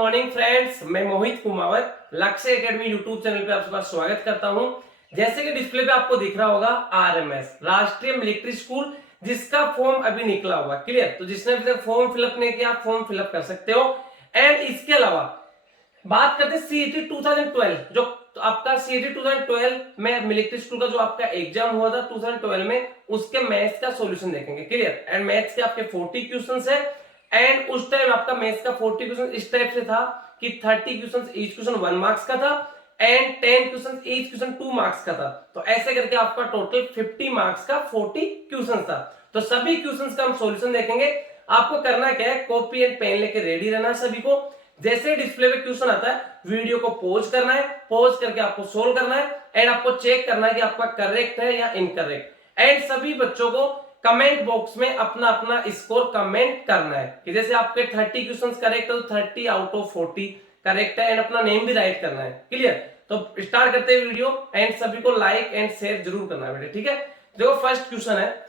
Morning friends, मैं मोहित कुमावत लक्ष्य academy YouTube channel पे आपका स्वागत करता हूं। जैसे कि डिस्प्ले पे आपको दिख रहा होगा आरएमएस राष्ट्रीय मिलिट्री स्कूल, जिसका फॉर्म अभी निकला हुआ। क्लियर? तो जिसने अभी तक फॉर्म फिलअप नहीं किया, फॉर्म फिलअप कर सकते हो। एंड इसके अलावा बात करते हैं सीईटी 2012, जो आपका सीईटी 2012 में मिलिट्री स्कूल का जो आपका एग्जाम हुआ था 2012 में, उसके मैथ्स का सॉल्यूशन देखेंगे। क्लियर? एंड मैथ्स के आपके 40 क्वेश्चंस है। एंड उस टाइम आपका मैथ्स का 40 क्वेश्चन इस टाइप से था कि 30 क्वेश्चन ईच क्वेश्चन 1 मार्क्स का था and 10 question each question 2 marks का था। तो ऐसे करके आपका टोटल 50 मार्क्स का 40 क्वेश्चन था। तो सभी क्वेश्चंस का हम सॉल्यूशन देखेंगे। आपको करना क्या है, कॉपी एंड पेन लेके रेडी रहना है सभी को। जैसे डिस्प्ले पे क्वेश्चन आता है, वीडियो को पॉज करना है, पॉज करके आपको सोल्व करना है एंड आपको चेक करना है कि आपका करेक्ट है या इनकरेक्ट। एंड सभी बच्चों को कमेंट बॉक्स में अपना अपना स्कोर कमेंट करना है कि जैसे आपके 30 क्वेश्चंस करेक्ट है तो 30 आउट ऑफ 40 करेक्ट है एंड अपना नेम भी राइट करना है। क्लियर? तो स्टार्ट करते हैं वीडियो एंड सभी को लाइक एंड शेयर जरूर करना है बेटे। ठीक है? देखो फर्स्ट क्वेश्चन है।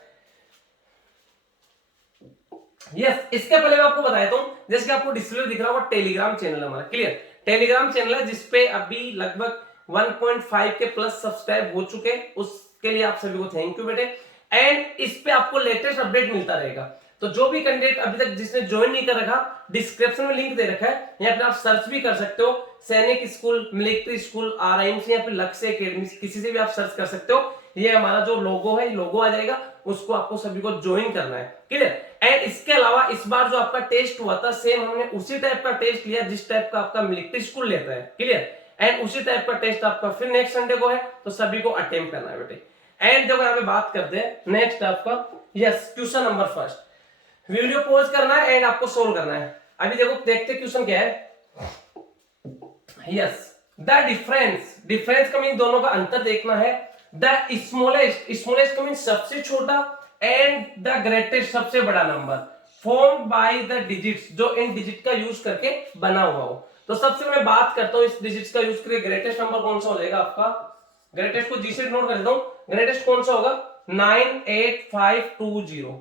इसके पहले मैं आपको बताया हूं, जैसे कि आपको डिस्प्ले दिख रहा होगा टेलीग्राम चैनल हमारा। क्लियर? टेलीग्राम चैनल है जिसपे अभी लगभग 1.5 के प्लस सब्सक्राइब हो चुके, उसके लिए आप सभी को थैंक यू बेटे। एंड इस पे आपको लेटेस्ट अपडेट मिलता रहेगा। तो जो भी कैंडिडेट अभी तक जिसने ज्वाइन नहीं कर रखा, डिस्क्रिप्शन में लिंक दे रखा है, या फिर आप सर्च भी कर सकते हो, सैनिक स्कूल, मिलिट्री स्कूल, आरआईएमसी या फिर लक्ष्य एकेडमी, किसी से भी आप सर्च कर सकते हो। ये हमारा जो लोगो है, लोगो आ जाएगा, उसको आपको सभी को ज्वाइन करना है। क्लियर? एंड इसके अलावा इस बार जो आपका टेस्ट हुआ था, सेम हमने उसी टाइप का टेस्ट लिया जिस टाइप का आपका मिलिट्री स्कूल लेता है। क्लियर? एंड उसी टाइप का टेस्ट आपका फिर नेक्स्ट संडे को है, तो सभी को अटेम्प्ट करना है बेटे। एंड जब यहाँ पे बात करते हैं नेक्स्ट आपका question number first, video pause करना है एंड आपको सोल्व करना है। अभी देखो देखते क्वेश्चन क्या है। द डिफरेंस का मीन दोनों का अंतर देखना है। द स्मॉलेस्ट का मीन सबसे छोटा एंड द ग्रेटेस्ट सबसे बड़ा number form by the digits, जो इन डिजिट का यूज करके बना हुआ हो। तो सबसे मैं बात करता हूं इस डिजिट्स का यूज करके ग्रेटेस्ट नंबर कौन सा हो जाएगा आपका। ग्रेटेस्ट को जी से नोट कर देता हूं। ग्रेटेस्ट कौन सा होगा? 98520,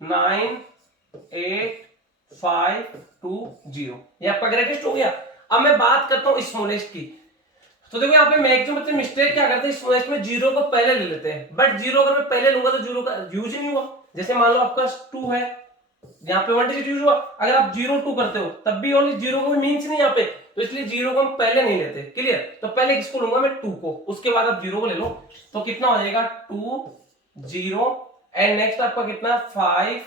98520, ये आपका ग्रेटेस्ट हो गया। अब मैं बात करता हूं स्मॉलेस्ट की। तो देखो यहाँ पे मैक्सिमम बच्चे मिस्टेक क्या करते हैं, स्मॉलेस्ट में जीरो को पहले ले लेते हैं, बट जीरो अगर मैं पहले लूंगा तो जीरो का यूज ही नहीं हुआ। जैसे मान लो आपका 2 है, यहाँ पे 1 डिजिट यूज हुआ, अगर आप 0 2 करते हो तब भी ओनली जीरो को मीन्स नहीं यहाँ पे, तो इसलिए जीरो को हम पहले नहीं लेते। क्लियर? तो पहले किसको लूंगा मैं? 2 को, उसके बाद आप जीरो को ले लो। तो कितना हो जाएगा? 2 0 एंड नेक्स्ट आपका कितना? 5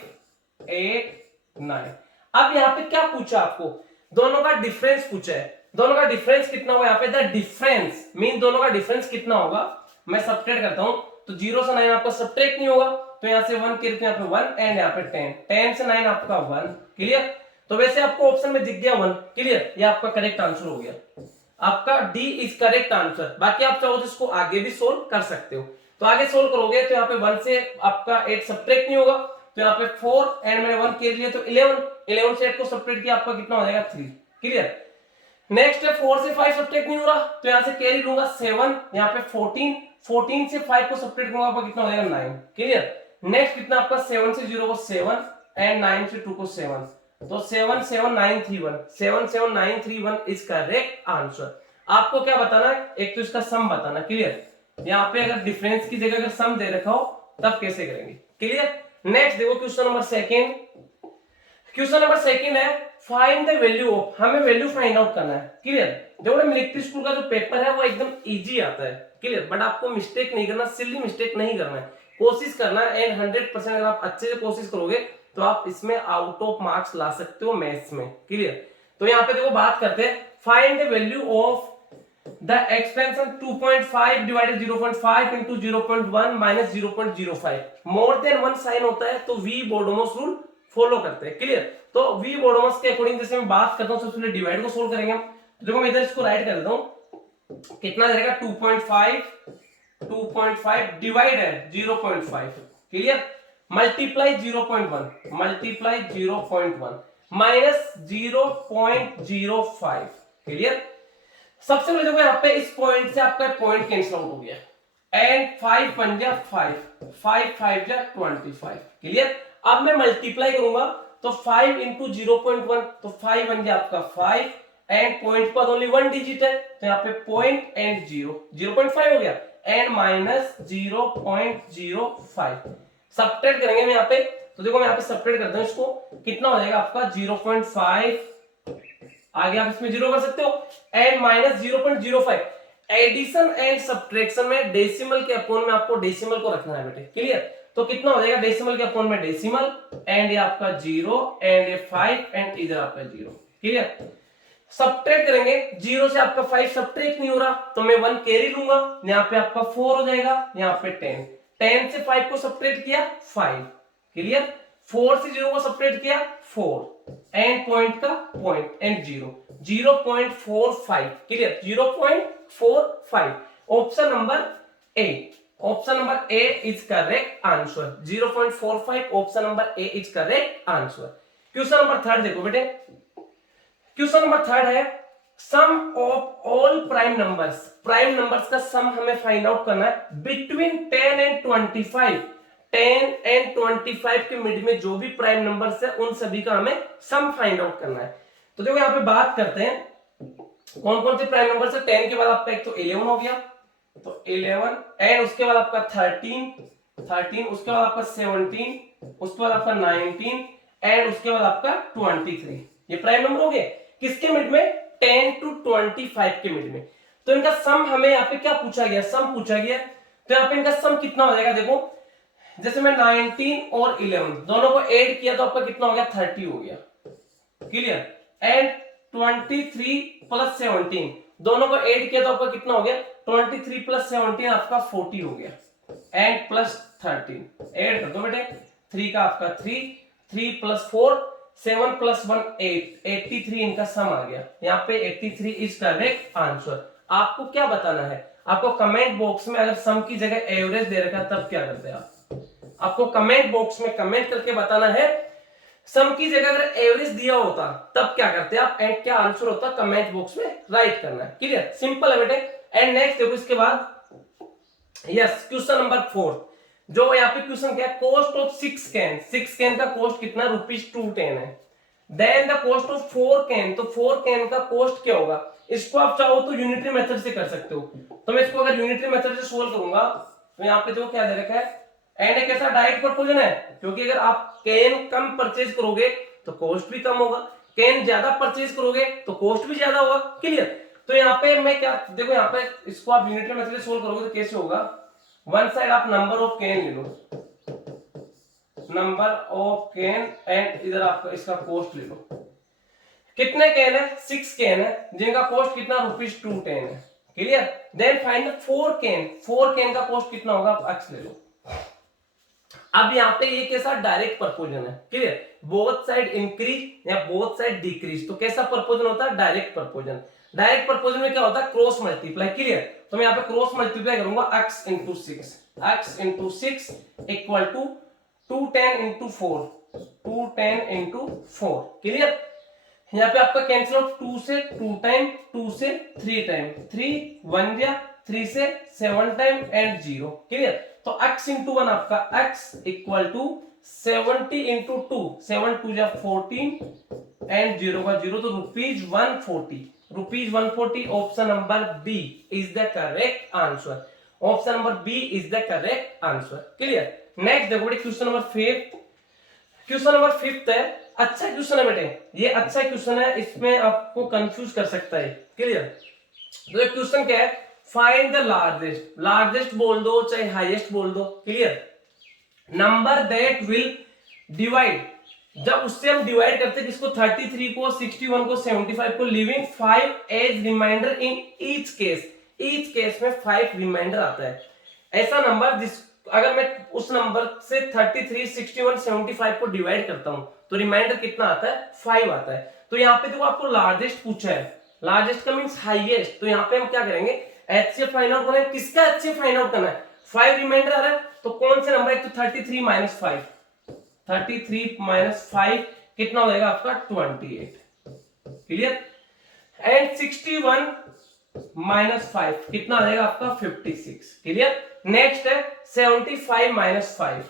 8 9। अब यहाँ पे क्या पूछा आपको? दोनों का डिफरेंस पूछा है। दोनों का डिफरेंस कितना होगा यहाँ पे? द डिफरेंस मीन दोनों का डिफरेंस कितना होगा। मैं सब्ट्रैक्ट करता हूं, तो 0 से 9 आपका सब्ट्रैक्ट नहीं होगा, तो यहां से 1 के यहाँ पे 1 एंड यहाँ पे 10 से 9 आपका 1। क्लियर? तो वैसे आपको ऑप्शन में दिख गया 1। क्लियर? ये आपका करेक्ट आंसर हो गया। आपका डी इज करेक्ट आंसर। बाकी आप चाहो तो इसको आगे भी सोल्व कर सकते हो। तो आगे सोल्व करोगे तो यहाँ पे 1 से आपका 8 सब्ट्रैक्ट नहीं होगा, तो यहाँ पे 4 एंड मैंने 1 के लिए तो 11 से 8 को सब्ट्रैक्ट किया, आपका कितना हो जाएगा? 3। क्लियर? नेक्स्ट है 4 से 5 सब्ट्रैक्ट नहीं हो रहा, तो यहाँ से कैरी लूंगा 7, यहाँ पे 14 से 5 को सब्ट्रैक्ट करूंगा, आपका कितना हो जाएगा? 9। क्लियर? नेक्स्ट कितना आपका? 7 से 0 को 7 एंड 9 से 2 को 7, तो 77931, 77931 इज करेक्ट आंसर। आपको क्या बताना है? एक तो इसका सम बताना। क्लियर? यहाँ पे अगर डिफरेंस की जगह अगर सम दे रखा हो तब कैसे करेंगे। क्लियर? नेक्स्ट देखो question number second. Question number second है फाइंड द वैल्यू ऑफ, हमें वैल्यू फाइंड आउट करना है। क्लियर? देखो मिलिट्री स्कूल का जो पेपर है वो एकदम इजी आता है। क्लियर? बट आपको मिस्टेक नहीं करना, सिली मिस्टेक नहीं करना है, कोशिश करना है। एंड 100% अगर आप अच्छे से कोशिश करोगे तो आप इसमें आउट ऑफ मार्क्स ला सकते हो मैथ्स में। क्लियर? तो यहाँ पे देखो बात करते हैं find the value of the expansion 2.5 divided 0.5 into 0.1 minus 0.05। More than 1 sign होता है तो वी बोर्डोमोस रूल फॉलो करते हैं। क्लियर? तो वी बोर्डोमोस के अकॉर्डिंग जैसे मैं बात करता हूं, सबसे पहले डिवाइड को सोल्व करेंगे हम। तो देखो मैं इधर इसको राइट कर देता हूं, कितना रहेगा? 2.5 डिवाइड है 0.5। क्लियर? Multiply 0.1 minus 0.05। क्लियर? सबसे पहले देखो यहाँ पे इस पॉइंट से आपका पॉइंट कैंसिल आउट हो गया एंड 5 1 जा 5, 5 5 जा 25। क्लियर? अब मैं मल्टीप्लाई करूंगा तो 5 इंटू 0.1, तो 5 1 जा आपका 5 एंड पॉइंट पर ओनली 1 डिजिट है, तो यहाँ पे पॉइंट एंड 0.5 हो गया, एंड माइनस 0.05 सब्ट्रैक्ट करेंगे हम यहाँ पे। तो देखो मैं यहाँ पे सब्ट्रैक्ट करता हूँ इसको, कितना हो जाएगा आपका 0.5, आगे आप इसमें 0 कर सकते हो, and minus 0.05। Addition and subtraction में डेसिमल के अपोन में आपको डेसिमल को रखना है बेटे, क्लियर। तो कितना हो जाएगा डेसिमल के अपोन में डेसिमल, एंड ये आपका 0 एंड ये 5 एंड इधर आपका 0, क्लियर। सब्ट्रैक्ट करेंगे, 0 से आपका 5 सब्ट्रैक्ट नहीं हो रहा, तो मैं 1 कैरी लूंगा, यहाँ पे आपका 4 हो जाएगा, यहाँ पे 10 से 5 को सब्ट्रैक्ट किया 5, क्लियर। 4 से 0 को सब्ट्रैक्ट किया 4, एंड पॉइंट का point and 0.45, clear, 0.45। Option number A, option number A is correct answer, 0.45, option number A is correct answer. Question number 3 देखो बेटे, क्वेश्चन नंबर 3 है sum of all prime numbers, prime numbers का sum हमें find out करना है between 10 and 25। 10 and 25 के mid में जो भी प्राइम नंबर्स है उन सभी का हमें सम फाइंड आउट करना है। तो देखो यहाँ पे बात करते हैं कौन कौन से प्राइम नंबर है। 10 के बाद आपका एक तो 11 हो गया, तो 11, एंड उसके बाद आपका 13, उसके बाद आपका 17, उसके बाद आपका 19, एंड उसके बाद आपका 23। ये प्राइम नंबर हो गए किसके मिड में, 10 to 25 के मिड में। तो इनका सम हमें यहाँ पे क्या पूछा गया, सम पूछा गया, तो यहाँ पे इनका सम कितना हो जाएगा। देखो जैसे मैं 19 और 11 दोनों को ऐड किया तो आपका कितना हो गया, 30 हो गया, क्लियर। एंड 23 प्लस 17 दोनों को ऐड किया तो आपका कितना हो गया, 23 प्लस 17 आपका 40 हो गया, एंड प्लस 13 ऐड कर दो बेटे, 3 का आपका 3 प्लस 4 7 प्लस 1 8, 83 इनका सम आ गया। यहाँ पे 83 इज करेक्ट आंसर। आपको क्या बताना है, आपको कमेंट बॉक्स में अगर सम की जगह एवरेज दे रखा तब क्या करते हैं आपको कमेंट बॉक्स में कमेंट करके बताना है। सम की जगह अगर एवरेज दिया होता तब क्या करते आप, एंड क्या आंसर होता कमेंट बॉक्स में राइट करना है, क्लियर, सिंपल है बेटे। एंड नेक्स्ट देखो इसके बाद यस क्वेश्चन नंबर 4, जो यहाँ पे क्वेश्चन क्या है, कॉस्ट ऑफ 6 कैन का कॉस्ट कितना ₹210 है। Then the cost of 4 can, तो 4 कैन का कॉस्ट क्या होगा। इसको आप चाहो तो यूनिटरी मेथड से कर सकते हो, तो मैं इसको अगर यूनिटरी मेथड से सोल्व करूंगा तो यहाँ पे देखो क्या दे रखा है, एंड एक ऐसा डायरेक्ट प्रपोजन है, क्योंकि अगर आप कैन कम परचेज करोगे तो कॉस्ट भी कम होगा, कैन ज्यादा परचेज करोगे तो कॉस्ट भी ज्यादा होगा, क्लियर। तो यहाँ पे मैं क्या, देखो यहाँ पे इसको आप यूनिटरी मेथड से सोल्व करोगे तो कैसे होगा, वन साइड आप नंबर ऑफ कैन ले लो, नंबर ऑफ कैन, एंड इधर आपका इसका कॉस्ट ले लो। कितने कैन है, 6 कैन है जिनका कॉस्ट कितना ₹210 है, clear. Then find the 4 can का कॉस्ट कितना होगा, आप एक्स ले लो। अब यहाँ पे ये कैसा डायरेक्ट प्रपोजन है, क्लियर, बोथ साइड इंक्रीज या बोथ साइड डिक्रीज, तो कैसा प्रपोजन होता है, डायरेक्ट प्रपोजन। डायरेक्ट प्रपोजन में क्या होता है, क्रॉस मल्टीप्लाई, क्लियर। तो मैं यहाँ पे क्रॉस मल्टीप्लाई करूंगा, x into 6 equal to 210 into 4, clear. यहाँ पे आपका कैंसिल आउट 2 से 2 टाइम, 2 से 3 टाइम, 3 1 या 3 से 7 टाइम एंड 0, क्लियर। तो x into 1 आपका x इक्वल टू 70 into 2, 7 2 या 14 एंड 0 का 0, तो ₹140। Option number B is the correct answer, option number B is the correct answer, clear. Next देखो बेटे क्वेश्चन नंबर 5, क्वेश्चन नंबर 5 है, अच्छा क्वेश्चन है बेटे, ये अच्छा क्वेश्चन है, इसमें आपको कंफ्यूज कर सकता है, क्लियर। तो ये क्वेश्चन क्या है, फाइंड द लार्जेस्ट बोल दो चाहे हाईएस्ट बोल दो, clear, number that will divide, जब उससे हम डिवाइड करते हैं किसको, 33 को, 61 को, 75 को, leaving 5 as remainder in each case में 5 रिमाइंडर आता है। ऐसा नंबर जिस अगर मैं उस नंबर से 33, 61, 75 को डिवाइड करता हूं तो रिमाइंडर कितना आता है, 5 आता है। तो यहाँ पे देखो आपको लार्जेस्ट पूछा है, लार्जेस्ट का मींस हाईएस्ट, तो यहाँ पे हम क्या करेंगे, एचसीएफ फाइंड आउट करना है। किसका एचसीएफ फाइंड आउट करना है, 5 रिमाइंडर आ रहा है, तो कौन से नंबर है, तो 33 माइनस 5 कितना हो जाएगा आपका 28, क्लियर। एंड 61 माइनस 5 कितना आ जाएगा आपका 56, क्लियर। नेक्स्ट है 75 माइनस 5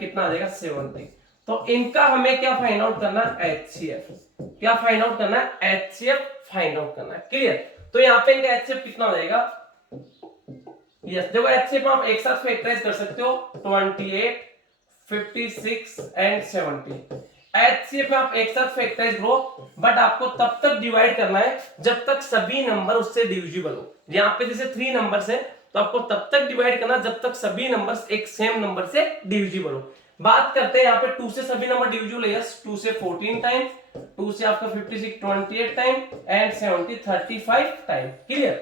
कितना आ जाएगा 70। तो इनका हमें क्या फाइंड आउट करना है, एचसीएफ। क्या फाइंड आउट करना है, HCF फाइंड आउट करना है। क्लियर? तो यहाँ पे इनका HCF कितना हो जाएगा, यस देखो HCF आप एक साथ फैक्टराइज कर सकते हो 28, 56 एंड 70। HCF में आप एक साथ फैक्टराइज करो, बट आपको तब तक डिवाइड करना है जब तक सभी नंबर उससे डिविजिबल हो। यहाँ पे जैसे 3 नंबर्स है तो आपको तब तक डिवाइड करना जब तक सभी नंबर्स एक सेम नंबर से डिविजिबल हो। बात करते हैं यहाँ पे 2 से सभी नंबर डिविजिबल है, 2 से 14 टाइम, 2 से आपका 56 28 टाइम एंड 70 35 टाइम। क्लियर?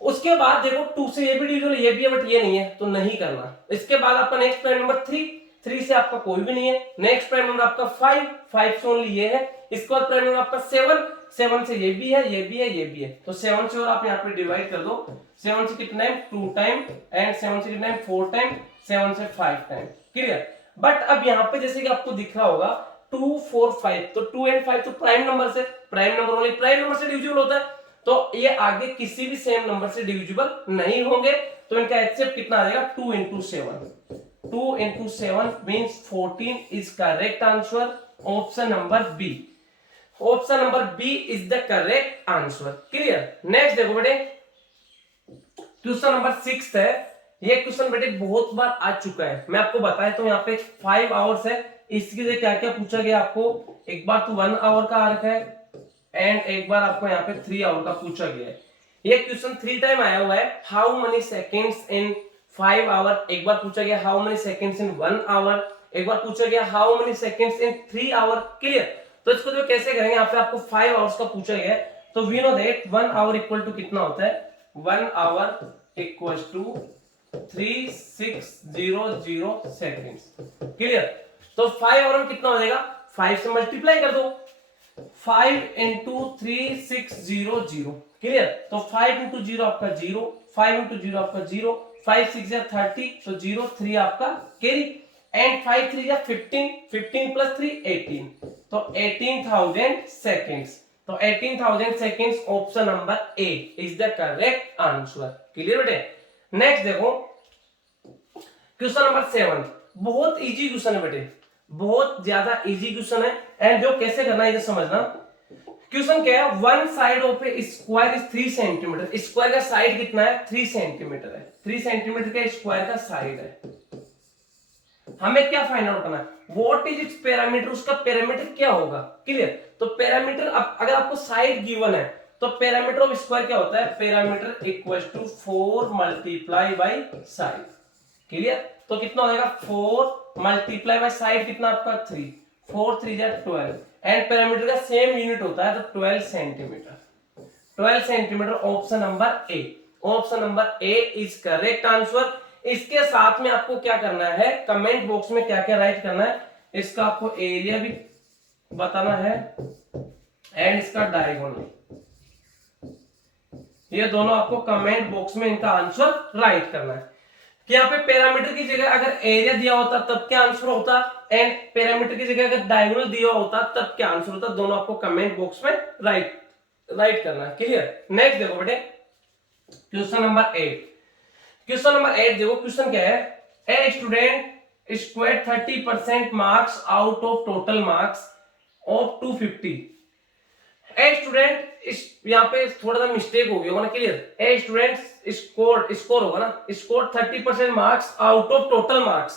उसके बाद देखो 2 से ये भी डिविजिबल ये भी है, बट ये नहीं है तो नहीं करना। इसके बाद आपका नेक्स्ट प्राइम नंबर 3 से आपका कोई भी नहीं है। नेक्स्ट प्राइम नंबर आपका 5 से ओनली ये है। इसके बाद प्राइम नंबर आपका 7 से ये भी है, ये भी है, ये भी है। तो 7 से और आप यहाँ पे डिवाइड कर दो। 7 से कितना है 2 टाइम एंड 7 से कितना है 4 टाइम, 7 से 5 टाइम। क्लियर? बट अब यहाँ पे जैसे कि आपको दिख रहा होगा 2 4 5, तो 2 एंड 5 तो प्राइम नंबर से, prime number only prime number से डिविजिबल होता है, तो ये आगे किसी भी सेम नंबर से डिविजिबल नहीं होंगे। तो इनका HCF कितना आ जाएगा 2 into 7, 2 into 7 means 14 is correct answer, option number B, option number B is the correct answer। Clear? Next देखो बेटे क्वेश्चन नंबर 6 है। ये क्वेश्चन बेटे बहुत बार आ चुका है, मैं आपको बताया तो यहाँ पे 5 आवर्स है, इसके लिए क्या क्या पूछा गया आपको, एक बार तो 1 आवर का आ रखा है एंड एक बार आपको यहाँ पे 3 आवर का पूछा गया है। ये क्वेश्चन 3 टाइम आया हुआ है, how many seconds in 5 hour, एक बार पूछा गया how many seconds in 1 hour, एक बार पूछा गया how many seconds in 3 hour. Clear? तो इसको जो कैसे करेंगे, यहाँ पे आपको 5 आवर्स का पूछा गया है, तो we know that 1 hour equal to कितना होता है, 1 hour equal to 3600 seconds. Clear? तो 5 आवर में कितना हो जाएगा, 5 से मल्टीप्लाई कर दो, 5 into 3600। क्लियर? तो 5 into 0 आपका 0, 5 into 0 आपका 0, 5 6 या 30, तो 0 3 आपका कैरी एंड 5 3 या 15, 15 प्लस 3 18, तो 18,000 सेकेंड्स। तो 18,000 seconds option number A is the correct answer. Clear बेटे? नेक्स्ट देखो क्वेश्चन नंबर 7, बहुत इजी क्वेश्चन है बेटे, बहुत ज्यादा इजी क्वेश्चन है एंड जो कैसे करना है ये समझना। क्वेश्चन क्या है, one side of A square is 3 centimetre, square का साइड कितना है 3 सेंटीमीटर है, 3 सेंटीमीटर का स्क्वायर का साइड है। हमें क्या फाइंड आउट करना है, व्हाट इज इट्स पैरामीटर, उसका पैरामीटर क्या होगा। क्लियर? तो पैरामीटर अगर आपको साइड गिवन है तो पैरामीटर ऑफ स्क्वायर क्या होता है, parameter equal to 4 multiply by side. Clear? तो कितना हो जाएगा 4 मल्टीप्लाई बाय साइड कितना आपका 3, 4 3 जा 12 एंड पैरामीटर का सेम यूनिट होता है तो 12 centimetre, 12 centimetre option number A, option number A is correct answer. इसके साथ में आपको क्या करना है, कमेंट बॉक्स में क्या क्या राइट करना है, इसका आपको एरिया भी बताना है एंड इसका डायगोनल, ये दोनों आपको कमेंट बॉक्स में इनका आंसर राइट करना है। कि यहाँ पे पैरामीटर की जगह अगर एरिया दिया होता तब क्या आंसर होता एंड पैरामीटर की जगह अगर डायगोनल दिया होता तब क्या आंसर होता, दोनों आपको कमेंट बॉक्स में राइट करना है। क्लियर? नेक्स्ट देखो बेटे क्वेश्चन नंबर 8, क्वेश्चन नंबर 8 देखो क्वेश्चन क्या है, a student square 30% marks out of total marks of 250। A student यहाँ पे थोड़ा सा मिस्टेक हो गया होगा ना। क्लियर? ए स्टूडेंट स्कोर होगा ना, score 30% marks out of total marks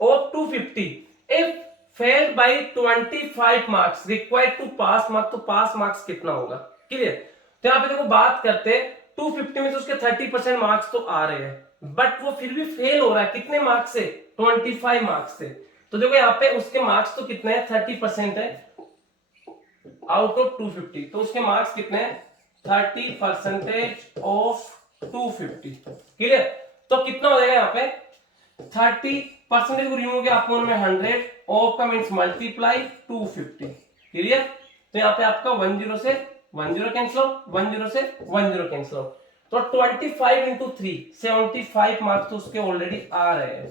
of 250 if fail by 25 marks required to pass marks, तो पास मार्क्स कितना होगा। क्लियर? तो यहाँ पे देखो बात करते हैं 250 में तो उसके 30% मार्क्स तो आ रहे हैं बट वो फिर भी फेल हो रहा है कितने मार्क्स से, 25 मार्क्स से। तो देखो यहाँ पे उसके मार्क्स तो कितने हैं 30% है आउट ऑफ 250, तो उसके मार्क्स कितने हैं 30% ऑफ 250। क्लियर? तो कितना हो जाएगा यहाँ पे 30% को रिमूव किया आपको में 100 ऑफ का मींस मल्टीप्लाई 250। क्लियर? तो यहाँ पे आपका 10 से 10 कैंसिल हो, 10 से 10 कैंसिल हो, तो 25 इंटू 3 75 मार्क्स तो उसके ऑलरेडी आ रहे हैं,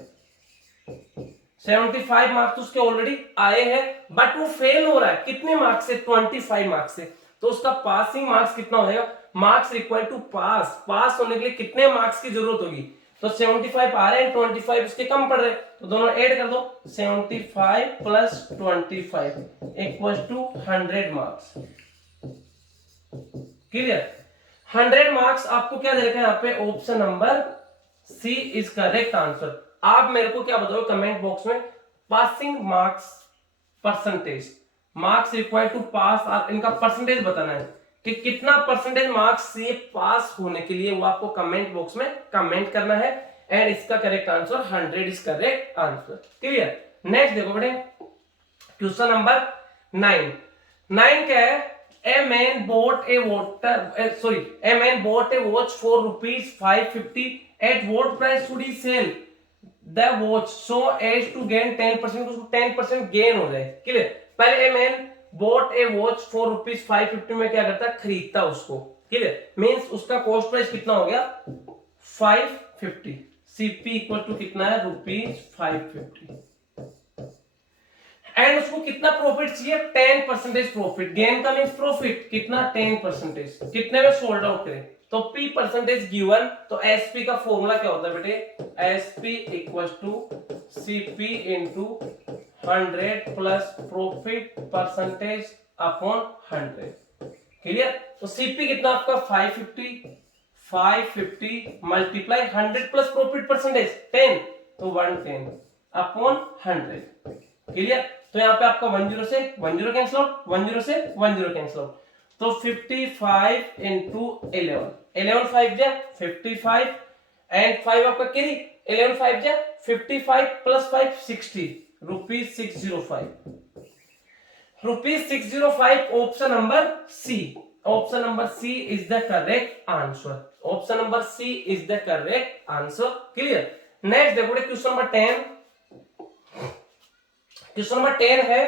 75 मार्क्स तो उसके ऑलरेडी आए हैं बट वो फेल हो रहा है कितने मार्क्स से 25 मार्क्स से, तो उसका पासिंग मार्क्स कितना हो जाएगा, मार्क्स रिक्वायर्ड टू पास होने के लिए कितने मार्क्स की जरूरत होगी तो 75 आ रहे हैं, 25 उसके कम पड़ रहे, तो दोनों ऐड कर दो, 75 plus 25 equal to 100 marks. Clear? 100 marks आपको क्या दे रखा है यहाँ पे, option number C is correct answer. आप मेरे को क्या बताओ कमेंट बॉक्स में, passing marks percentage, marks required to pass, इनका परसेंटेज बताना है कि कितना परसेंटेज मार्क्स से पास होने के लिए, वो आपको कमेंट बॉक्स में कमेंट करना है। एंड इसका correct answer 100 is correct answer. Clear? Next देखो बेटे, क्वेश्चन नंबर 9। 9 क्या है, A man bought a watch for rupees 550. At what price should he sell the watch so as to gain 10%? उसको 10% gain हो जाए। क्लियर? पहले A man bought a watch for rupees 550 में क्या करता है, खरीदता उसको। क्लियर? मीन्स उसका कॉस्ट प्राइस कितना हो गया, 550। CP इक्वल टू कितना है, रुपीज 550। एंड उसको कितना प्रॉफिट चाहिए, 10% प्रॉफिट। गेन का मीन्स प्रॉफिट कितना, 10%। कितने में सोल्ड आउट करें, तो P परसेंटेज गिवन, तो SP का फॉर्मूला क्या होता है बेटे, SP equal to CP into 100 plus profit percentage upon 100। Clear? तो CP कितना आपका 550 मल्टीप्लाई 100 प्लस प्रॉफिट परसेंटेज 10, तो 110 अपॉन 100। क्लियर? तो यहाँ पे आपका 10 से 10 कैंसिल आउट, 10 से 10 कैंसिल आउट, तो 55 इंटू 11, 11 5 जा 55 एंड 5 आपका कैरी, 11 5 जा 55 प्लस 5 60, rupees 605, rupees 605। Option number C, option number C is the correct answer. Option number C is the correct answer. Clear? Next देखो क्वेश्चन नंबर 10। क्वेश्चन नंबर 10 है,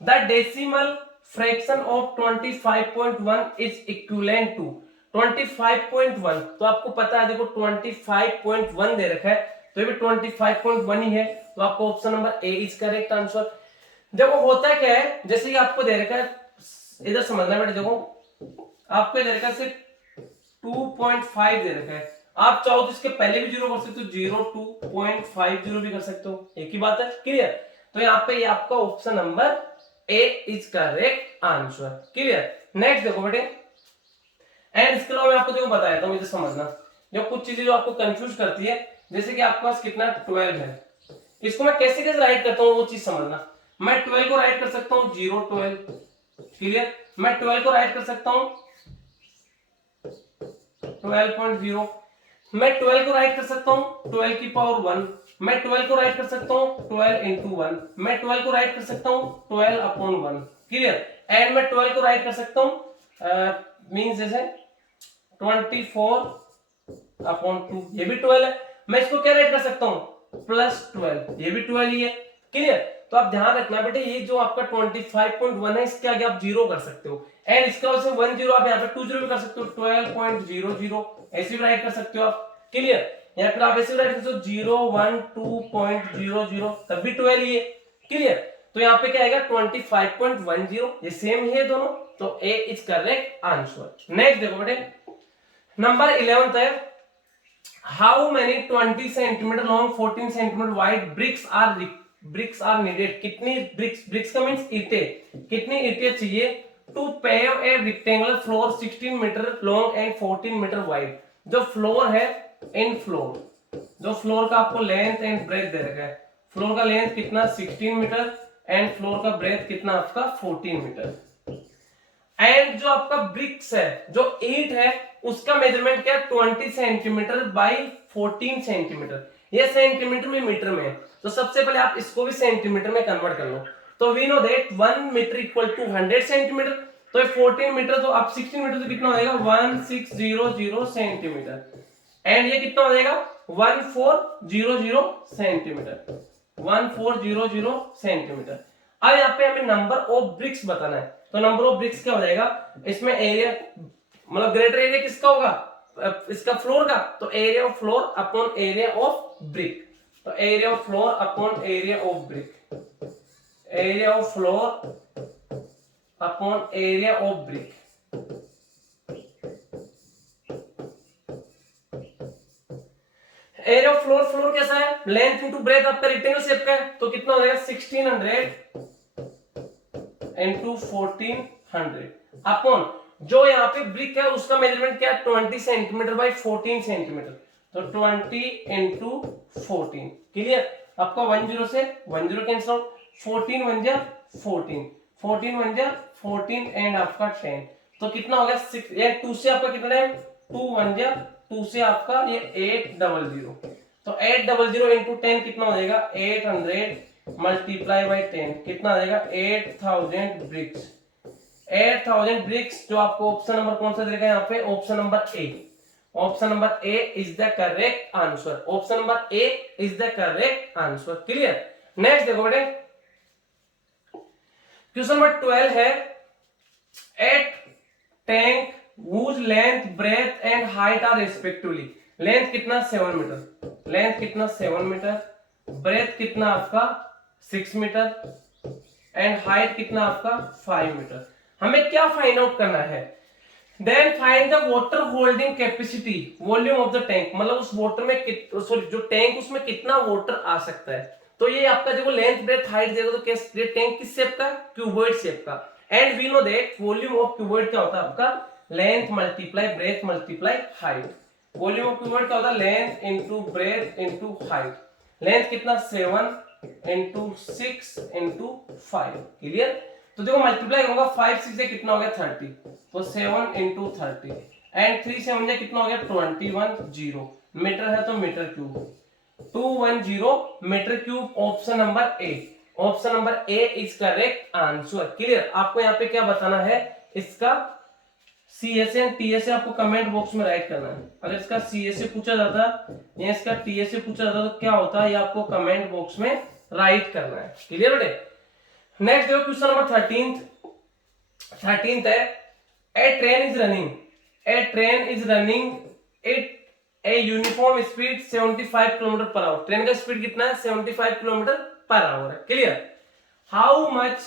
the decimal fraction of 25.1 is equivalent to 25.1। तो आपको पता है देखो 25.1 दे रखा है, तो ये भी 25.1 ही है, तो आपको option number A is correct answer. देखो होता क्या है, जैसे कि आपको दे रखा है, इधर समझना बेटा, देखो आपको दे रखा है सिर्फ 2.5 दे रखा है, आप चाहो तो इसके पहले भी जीरो कर सकते हो, 0.250 भी कर सकते हो, एक ही बात है। क्लियर? तो यहाँ पे ये आपका option number A is correct answer. Clear? Next देखो बेटे, एंड इसके अलावा मैं आपको देखो बताया था, मुझे समझना, जो कुछ चीजें जो आपको कंफ्यूज करती है, जैसे कि आपके पास कितना 12 है, इसको मैं कैसे कैसे राइट करता हूँ वो चीज समझना। मैं 12 को राइट कर सकता हूँ 012। क्लियर? मैं 12 को राइट कर सकता हूँ 12.0। मैं 12 को राइट कर सकता हूँ 12 की पावर 1। मैं 12 को राइट कर सकता हूँ 12 इंटू 1। मैं 12 को राइट कर सकता हूँ 12 अपॉन 1। क्लियर? एंड मैं 12 को राइट कर सकता हूँ मीन्स जैसे 24 अपॉन 2, ये भी 12 है। मैं इसको क्या राइट कर सकता हूँ प्लस 12, ये भी 12 ही है। क्लियर? तो आप ध्यान रखना बेटे, ये जो आपका 25.1 है, इसके आगे आप 0 कर सकते हो, एंड इसका वजह से 10 आप यहाँ पे 20 भी कर सकते हो, 12.00 ऐसे भी राइट कर सकते हो आप। क्लियर? या फिर आप ऐसे राइट कर सकते हो 012.00, तब भी 12 ही है। क्लियर? तो यहाँ पे क्या आएगा 25.10, ये सेम ही है दोनों, तो A is correct answer. Next देखो बेटे, नंबर 11 है, how many 20 centimetre long 14 centimetre wide bricks are needed. कितनी ब्रिक्स का मींस ईंटे, कितनी ईंटे चाहिए to pave a rectangular floor 16 metre long and 14 metre wide. जो फ्लोर है, इन फ्लोर, जो फ्लोर का आपको लेंथ एंड ब्रेथ दे रखा है, फ्लोर का लेंथ कितना 16 मीटर एंड फ्लोर का ब्रेथ कितना आपका 14 मीटर। एंड जो आपका ब्रिक्स है, जो ईंट है, उसका मेजरमेंट क्या है 20 सेंटीमीटर बाई 14 सेंटीमीटर। ये सेंटीमीटर में मीटर में है, तो सबसे पहले आप इसको भी सेंटीमीटर में कन्वर्ट कर लो। तो we know that 1 metre equal to 100 centimetre. तो ये 14 मीटर, तो आप 16 मीटर तो कितना हो जाएगा 1600 सेंटीमीटर, एंड ये कितना हो जाएगा 1400 सेंटीमीटर, 1400 सेंटीमीटर। अब यहाँ पे हमें नंबर ऑफ ब्रिक्स बताना है, तो नंबर ऑफ ब्रिक्स क्या हो जाएगा, इसमें एरिया मतलब ग्रेटर एरिया किसका होगा, इसका फ्लोर का, तो area of floor upon area of brick, तो area of floor upon area of brick, area of floor upon area of brick. Area of floor, floor कैसा है, लेंथ इंटू ब्रेथ आपका rectangle shape का है, तो कितना हो जाएगा 1600 इंटू 1400 अपॉन जो यहाँ पे ब्रिक है उसका मेजरमेंट क्या है 20 सेंटीमीटर बाई 14 सेंटीमीटर, तो 20 इंटू 14। क्लियर, आपका 10 से 10 कैंसिल आउट, 14 1 जा 14, 14 1 जा 14 एंड आपका 10, तो कितना हो गया 6, ये 2 से आपका कितना है 2 1 जा 2 से आपका ये 800, तो 800 इंटू 10 कितना हो जाएगा 800 मल्टीप्लाई बाई 10 कितना आ जाएगा 8000 ब्रिक्स। 8000 ब्रिक्स जो आपको ऑप्शन नंबर कौन सा देगा यहाँ पे, option number A, option number A is the correct answer, option number A is the correct answer. Clear, next देखो बेटे क्वेश्चन नंबर 12 है, at tank whose length breadth and height are respectively, length कितना 7 metre, length कितना 7 metre, breath कितना आपका 6 metre and height कितना आपका 5 metre. हमें क्या फाइंड आउट करना है, then find the water holding capacity volume of the tank, मतलब उस वाटर में सॉरी जो टैंक उसमें कितना वाटर आ सकता है। तो ये आपका देखो लेंथ ब्रेथ हाइट देगा तो कैसे, ये टैंक किस शेप का, क्यूबॉइड शेप का, and we know that volume of cuboid क्या होता है आपका length multiply breadth multiply height, volume of cuboid क्या होता है length into breadth into height, length कितना 7 इंटू 6 इंटू 5। क्लियर, तो देखो मल्टीप्लाई करूंगा 5 6 से कितना हो गया 30, तो 7 इंटू 30 एंड 3 7 से कितना हो गया 21 मीटर है तो metre cube 210 metre cube, option number A, option number A is correct answer. Clear, आपको यहाँ पे क्या बताना है, इसका सीएसए एंड टीएसए आपको कमेंट बॉक्स में राइट करना है। अगर इसका सीएसए पूछा जाता या इसका टीएसए पूछा जाता तो क्या होता है, ये आपको कमेंट बॉक्स में राइट करना है। क्लियर बेटे, नेक्स्ट देखो क्वेश्चन नंबर 13th है, a train is running it a uniform speed 75 kilometer per hour, train का स्पीड कितना है 75 किलोमीटर पर आवर है। Clear, how much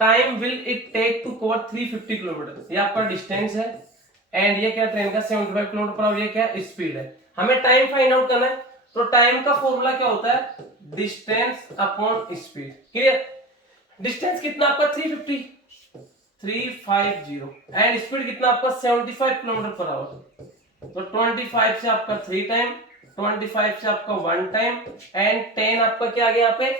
time will it take to cover 350 kilometer, ये आपका distance है and ये क्या ट्रेन का 75 किलोमीटर पर आवर, ये क्या स्पीड है। हमें टाइम फाइंड आउट करना है, तो टाइम का फॉर्मूला क्या होता है distance upon speed. Clear, distance कितना आपका 350 एंड स्पीड कितना आपका 75 किलोमीटर पर आवर, तो 25 से आपका 3 टाइम, 25 से आपका 1 टाइम एंड 10 आपका क्या आ गया यहाँ पे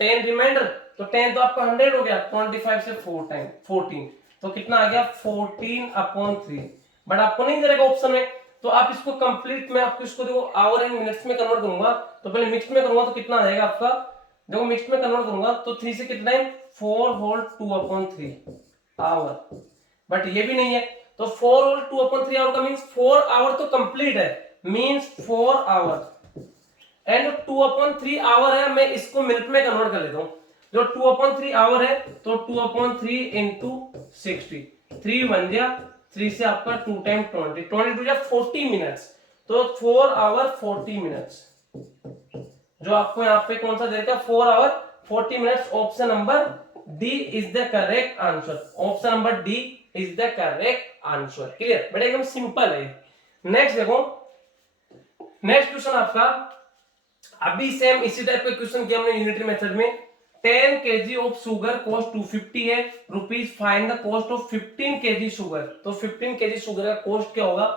10 रिमाइंडर, तो 10 तो आपका 100 हो गया, 25 से 4 टाइम 14, तो कितना आ गया 14/3, बट आपको नहीं दे ऑप्शन में, तो आप इसको कंप्लीट में आपको इसको देखो आवर एंड मिनट्स में कन्वर्ट करूंगा, तो पहले मिक्स में करूंगा तो कितना आ जाएगा आपका, देखो मिक्स में कन्वर्ट करूंगा तो 3 से कितना है 4 होल 2/3 आवर, बट ये भी नहीं है, तो 4 होल 2/3 आवर का मींस 4 आवर तो कंप्लीट है, मींस 4 आवर एंड 2/3 आवर है, मैं इसको मिनट में कन्वर्ट कर लेता हूं, जो 2/3 आवर है तो 2/3 इंटू 60, 3 1 जा 3 से आपका 2 टाइम 20 22 जा 40 मिनट्स, तो 4 आवर 40 मिनट्स, जो आपको यहाँ पे कौन सा देगा 4 hour 40 minutes, option number D is the correct answer, option number D is the correct answer. Clear, but एकदम सिंपल है। नेक्स्ट देखो, नेक्स्ट क्वेश्चन आपका अभी सेम इसी टाइप का क्वेश्चन किया हमने यूनिटरी मेथड में, 10 kg ऑफ शुगर कॉस्ट 250 है rupees, find the cost of 15 kg sugar, तो 15 kg शुगर का कॉस्ट क्या होगा,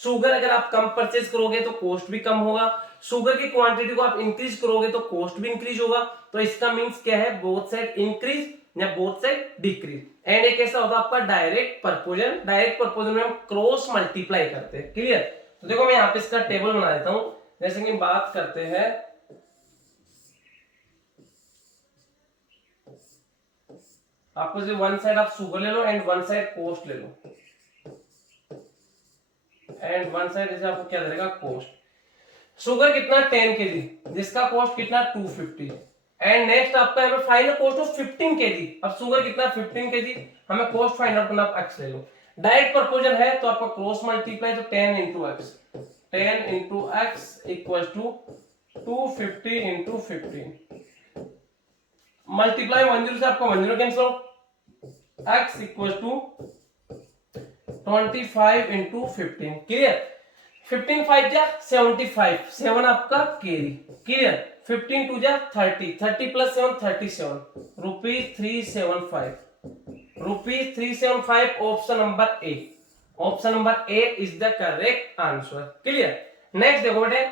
शुगर अगर आप कम परचेज करोगे तो कॉस्ट भी कम होगा, शुगर की क्वांटिटी को आप इंक्रीज करोगे तो कॉस्ट भी इंक्रीज होगा, तो इसका मींस क्या है बोथ साइड इंक्रीज या बोथ साइड डिक्रीज, एंड एक ऐसा होता है आपका डायरेक्ट प्रपोजन, डायरेक्ट प्रपोजन में हम क्रॉस मल्टीप्लाई करते हैं। क्लियर, तो देखो मैं यहाँ पे इसका टेबल बना देता हूं, जैसे कि बात करते हैं आपको जो वन साइड आप शुगर ले लो एंड वन साइड कॉस्ट ले लो, एंड वन साइड जैसे आपको क्या देगा कॉस्ट, शुगर कितना 10 kg जिसका कॉस्ट कितना 250, एंड नेक्स्ट आपका हमें फाइंड कॉस्ट ऑफ 15 kg, अब शुगर कितना 15 kg हमें कॉस्ट फाइंड आउट करना, आप x ले लो, डायरेक्ट प्रपोजन है तो आपका क्रॉस मल्टीप्लाई, तो 10 into x, 10 into x equal to 250 into 15, multiply 10 से आपका 10 cancel out, x equal to 25 into 15। Clear, 15 5 जा 75, 7 आपका कैरी, क्लियर। 15 2 जा 30, 30 plus 7 37, rupees 375, rupees 375, option number A, option number A is the correct answer, clear. Next देखो बेटे,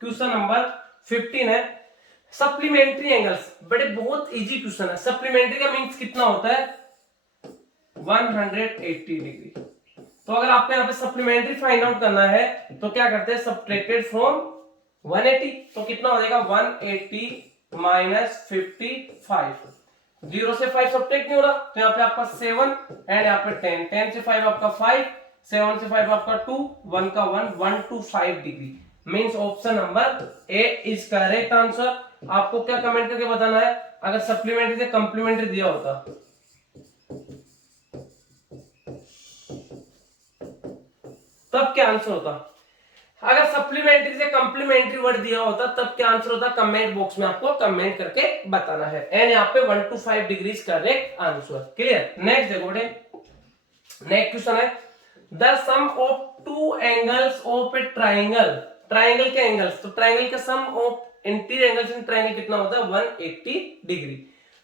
question number 15 है supplementary angles. बड़े बहुत इजी क्वेश्चन है। सप्लीमेंट्री का मींस कितना होता है 180 डिग्री। तो अगर आपको यहाँ पे सप्लीमेंट्री फाइंड आउट करना है तो क्या करते हैं, सब्ट्रैक्टेड फ्रॉम 180, तो कितना हो जाएगा 180 माइनस 55, 0 से 5 सब्ट्रैक्ट नहीं हो रहा, तो यहाँ पे आपका 7 एंड यहाँ पे 10, 10 से 5 आपका 5, 7 से 5 आपका 2, 1 का 1, 125 degree, means option number A is correct answer. आपको क्या कमेंट करके बताना है, अगर सप्लीमेंट्री से कंप्लीमेंट्री दिया होता तब क्या आंसर होता, अगर सप्लीमेंट्री से कंप्लीमेंट्री वर्ड दिया होता तब क्या आंसर होता, कमेंट बॉक्स में आपको कमेंट करके बताना है। एंड यहाँ पे 125 degree correct answer, clear. Next देखो बेटे, नेक्स्ट क्वेश्चन है the sum of two angles of a triangle, triangle के एंगल्स, तो ट्राइंगल का sum of interior angles in triangle कितना होता है 180 डिग्री,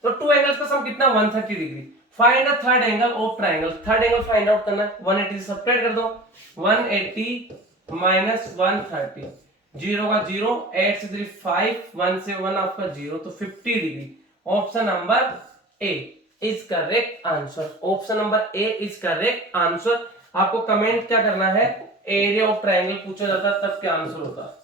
तो टू एंगल्स का सम कितना 130 degree. Find the third angle of triangle, third angle find out करना है, 180 से सब्ट्रैक्ट कर दो, 180 माइनस 130, 0 का 0, 8 से 3 5, 1 से 1 आपका 0, तो 50 degree, option number A is correct answer, option number A is correct answer. आपको कमेंट क्या करना है, एरिया ऑफ ट्राइंगल पूछा जाता तब क्या आंसर होता,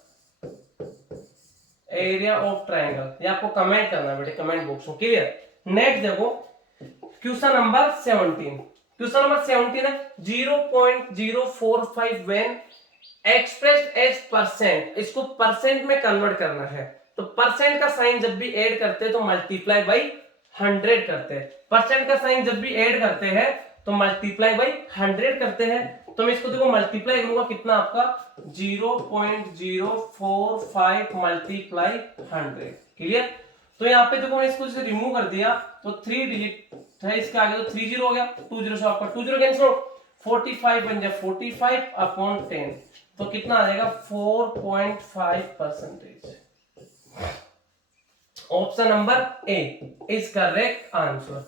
एरिया ऑफ ट्राइंगल, ये आपको कमेंट करना है बेटे कमेंट बॉक्स में, क्लियर। नेक्स्ट देखो क्वेश्चन नंबर 17, क्वेश्चन नंबर 17 है 0.045 व्हेन एक्सप्रेस्ड एज परसेंट, इसको परसेंट में कन्वर्ट करना है, तो परसेंट का साइन जब भी ऐड करते हैं तो मल्टीप्लाई बाई 100 करते हैं, परसेंट का साइन जब भी ऐड करते हैं तो मल्टीप्लाई बाई 100 करते हैं, तो मैं इसको देखो मल्टीप्लाई करूंगा कितना आपका 0.045 मल्टीप्लाई 100, क्लियर। तो यहाँ पे देखो मैं इसको जैसे रिमूव कर दिया तो 3 डिजिट है, इसके आगे तो 30 हो गया, 20 से आपका 20 कैंसिल हो, 45 बन जाए 45 अपॉन 10, तो कितना आ जाएगा 4.5%। Option number A is correct answer,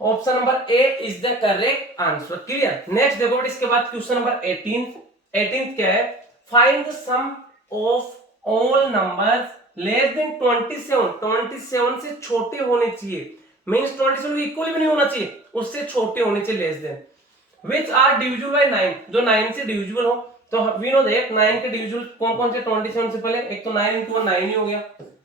option number A is the correct answer, clear. Next देखो इसके बाद क्वेश्चन नंबर 18 क्या है, find the sum of all numbers less than 27, 27 से छोटे होने चाहिए, मींस 27 इक्वल भी नहीं होना चाहिए, उससे छोटे होने चाहिए, less than, which are divisible by 9, जो 9 से डिविजिबल हो, तो वी नो दैट 9 के डिविजिबल कौन कौन से 27 से पहले, एक तो 9 into 1 9 ही हो गया,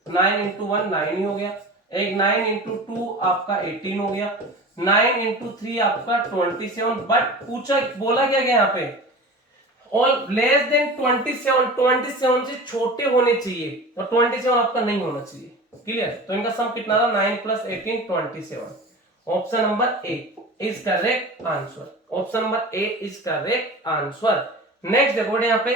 9 into 1 9 ही हो गया, एक 9 into 2 आपका 18 हो गया, 9 into 3 आपका 27, बट पूछा बोला क्या गया यहाँ पे, और लेस देन 27, 27 से छोटे होने चाहिए, और 27 आपका नहीं होना चाहिए, क्लियर। तो इनका सम कितना था 9 + 18 27, option number A is correct answer, option number A is correct answer. Next देखो यहाँ पे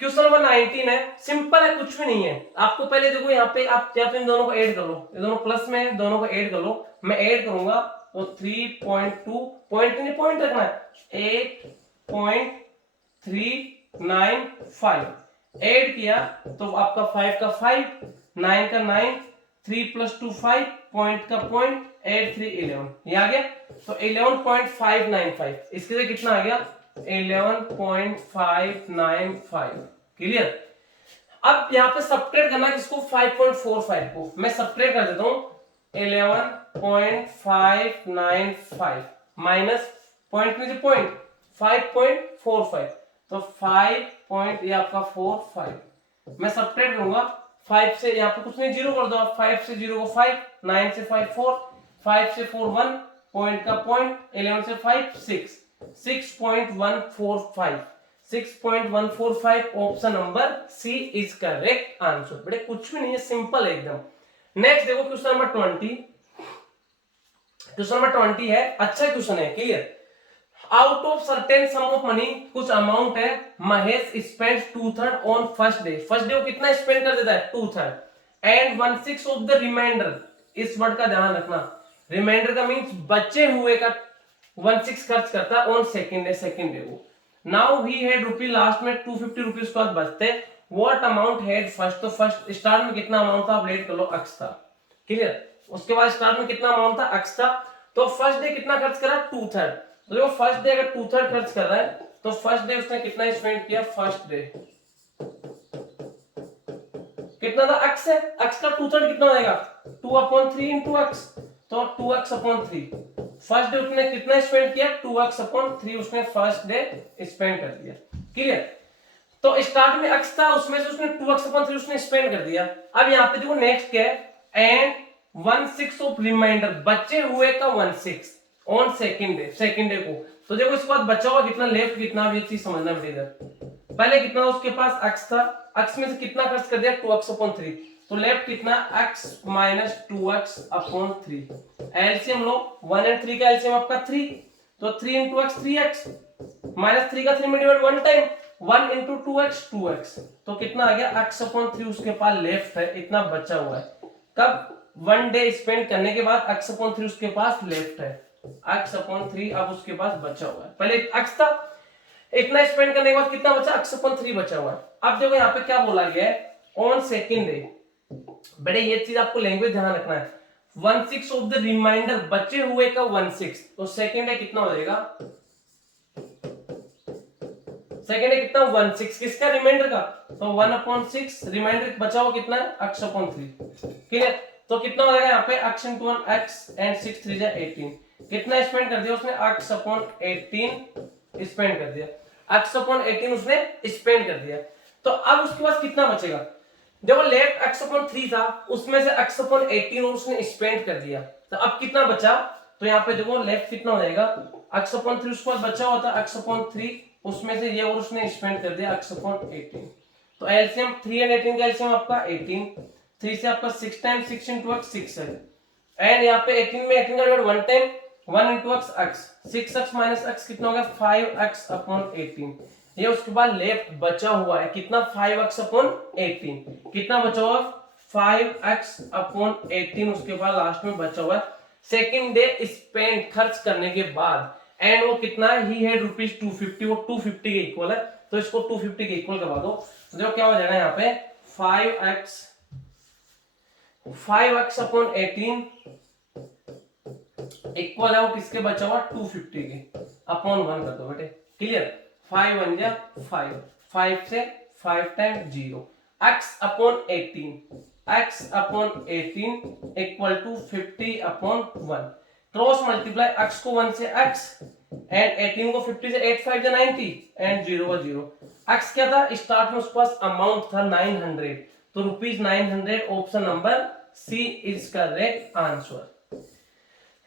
क्वेश्चन नंबर 19 है, सिंपल है, कुछ भी नहीं है, आपको पहले देखो यहाँ पे आप या तो इन दोनों को ऐड कर लो, ये दोनों प्लस में है, दोनों को ऐड कर लो, मैं ऐड करूंगा तो 3.2 पॉइंट नहीं पॉइंट रखना है 8.395, ऐड किया तो आपका 5 का 5, 9 का 9, 3 + 2 5, पॉइंट का पॉइंट, 8 3 11, ये आ गया, तो 11.595, इसके लिए कितना आ गया 11.595, क्लियर। अब यहाँ पे सब्ट्रैक्ट करना किसको 5.45 को, मैं सब्ट्रैक्ट कर देता हूं 11.595 माइनस पॉइंट में पॉइंट 5.45, तो 5 पॉइंट ये आपका 45, मैं सब्ट्रैक्ट करूंगा 5 से, यहाँ पे कुछ नहीं 0 कर दो आप, 5 से 0 को 5, 9 से 5 4, 5 से 4 1, पॉइंट का पॉइंट, 11 से 5 6, 6.145, 6.145, option number C is correct answer, बेटे कुछ भी नहीं है, सिंपल है एकदम। नेक्स्ट देखो क्वेश्चन नंबर 20, क्वेश्चन नंबर 20 है, अच्छा क्वेश्चन है, clear. Out of certain some of money, कुछ अमाउंट है, Mahesh spend 2/3 on first day, first day वो कितना स्पेंड कर देता है 2/3, एंड 1/6 ऑफ द रिमाइंडर, इस वर्ड का ध्यान रखना, रिमाइंडर का मींस बचे हुए का 1/6 खर्च करता है ऑन सेकंड डे को, now he had rupee last में 250 रुपीज के पास बचते, व्हाट अमाउंट हैड फर्स्ट, तो फर्स्ट स्टार्ट में कितना अमाउंट था आप रेड कर लो, x था, क्लियर। उसके बाद स्टार्ट में कितना अमाउंट था, x था। तो फर्स्ट डे कितना खर्च करा, 2/3। तो देखो फर्स्ट डे अगर 2/3 खर्च कर रहा है तो फर्स्ट डे उसने कितना स्पेंड किया, फर्स्ट डे कितना था, x है, x का 2/3 कितना हो जाएगा, 2/3 इंटू x, तो 2x/3। फर्स्ट डे उसने कितना स्पेंड किया, 2x/3 उसने फर्स्ट डे स्पेंड कर दिया, क्लियर। तो स्टार्ट में x था, उसमें से उसने 2x/3 उसने स्पेंड कर दिया। अब यहाँ पे देखो नेक्स्ट क्या है, एंड 1/6 ऑफ रिमाइंडर, बचे हुए का 1/6 ऑन सेकंड डे को। तो देखो इसके बाद बचा हुआ कितना, लेफ्ट कितना, ये चीज समझना बेटा। पहले कितना उसके पास x था, x में से कितना खर्च कर दिया, 2x/3, तो लेफ्ट कितना, x माइनस 2x/3। एलसीएम लो, 1 और 3 का एलसीएम आपका 3, तो 3 इंटू x 3x, माइनस 3 का 3 में divide 1 time, 1 into 2x 2x, तो कितना आ गया, x/3 उसके पास लेफ्ट है, इतना बचा हुआ है। कब, 1 डे स्पेंड करने के बाद x/3 उसके पास लेफ्ट है, x/3 अब उसके पास बचा हुआ है। पहले x था, इतना स्पेंड करने के बाद कितना बचा, x/3 बचा हुआ है। अब देखो यहाँ पे क्या बोला गया है, ऑन सेकंड डे, बेटे ये चीज आपको लैंग्वेज ध्यान रखना है, 1/6 ऑफ द रिमाइंडर, बचे हुए का 1/6, तो सेकंड डे कितना हो जाएगा, सेकंड डे कितना, 1/6 किसका, रिमाइंडर का, तो 1/6 रिमाइंडर बचा हुआ कितना है, x/3, क्लियर। तो कितना हो जाएगा यहाँ पे, x into 1 x and 6 3 18, कितना स्पेंड कर दिया उसने, x/18 स्पेंड कर दिया, x/18 उसने स्पेंड कर दिया। तो अब उसके पास कितना बचेगा, देखो लेफ्ट x/3 था, उसमें से x/18 उसने स्पेंड कर दिया, तो अब कितना बचा, तो यहाँ पे देखो लेफ्ट कितना हो जाएगा, x/3 उसके बाद बचा हुआ था x/3, उसमें से ये और उसने स्पेंड कर दिया x/18, तो एलसीएम 3 और 18 का एलसीएम आपका 18, 3 से आपका 6 टाइम 6 इंटू x 6 है, एंड यहाँ पे 18 में 18 का divide 1 time, 1 into x x, 6x minus x कितना हो गया, 5x/18। ये उसके बाद लेफ्ट बचा हुआ है कितना, 5x/18, कितना बचा हुआ, 5x/18 उसके बाद लास्ट में बचा हुआ है सेकंड डे स्पेंड खर्च करने के बाद, एंड वो कितना है, ही हैड रुपीज 250, वो 250 के इक्वल है, तो इसको 250 के इक्वल करवा दो। तो देखो क्या हो जाएगा यहाँ पे, 5x/18 इक्वल है वो किसके बचा हुआ, 250 के, अपॉन 1 कर दो बेटे, क्लियर। 5 1 जा 5, 5 से 5 time 0, x/18 equal to 50/1, cross multiply x को 1 से x एंड 18 को 50 से 8 5 90 एंड 0 का 0। x क्या था, स्टार्ट में उसके पास अमाउंट था 900, तो ₹900, option number C is correct answer.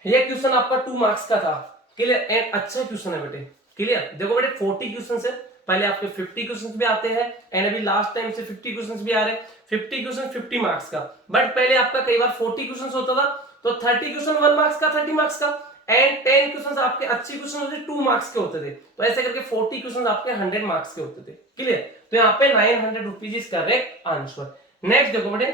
ये क्वेश्चन आपका 2 मार्क्स का था, क्लियर, एंड अच्छा क्वेश्चन है बेटे, क्लियर। देखो बेटे 40 क्वेश्चन है, पहले आपके 50 क्वेश्चन भी आते हैं, एंड अभी लास्ट टाइम से 50 क्वेश्चन भी आ रहे हैं। 50 क्वेश्चन 50 मार्क्स का, बट पहले आपका कई बार 40 क्वेश्चन होता था, तो 30 क्वेश्चन 1 मार्क्स का, 30 मार्क्स का, एंड 10 क्वेश्चन आपके अच्छे क्वेश्चन होते 2 मार्क्स के होते थे, तो ऐसे करके 40 क्वेश्चन आपके 100 मार्क्स के होते थे, क्लियर। तो यहाँ पे 900 rupees is correct answer. Next देखो बेटे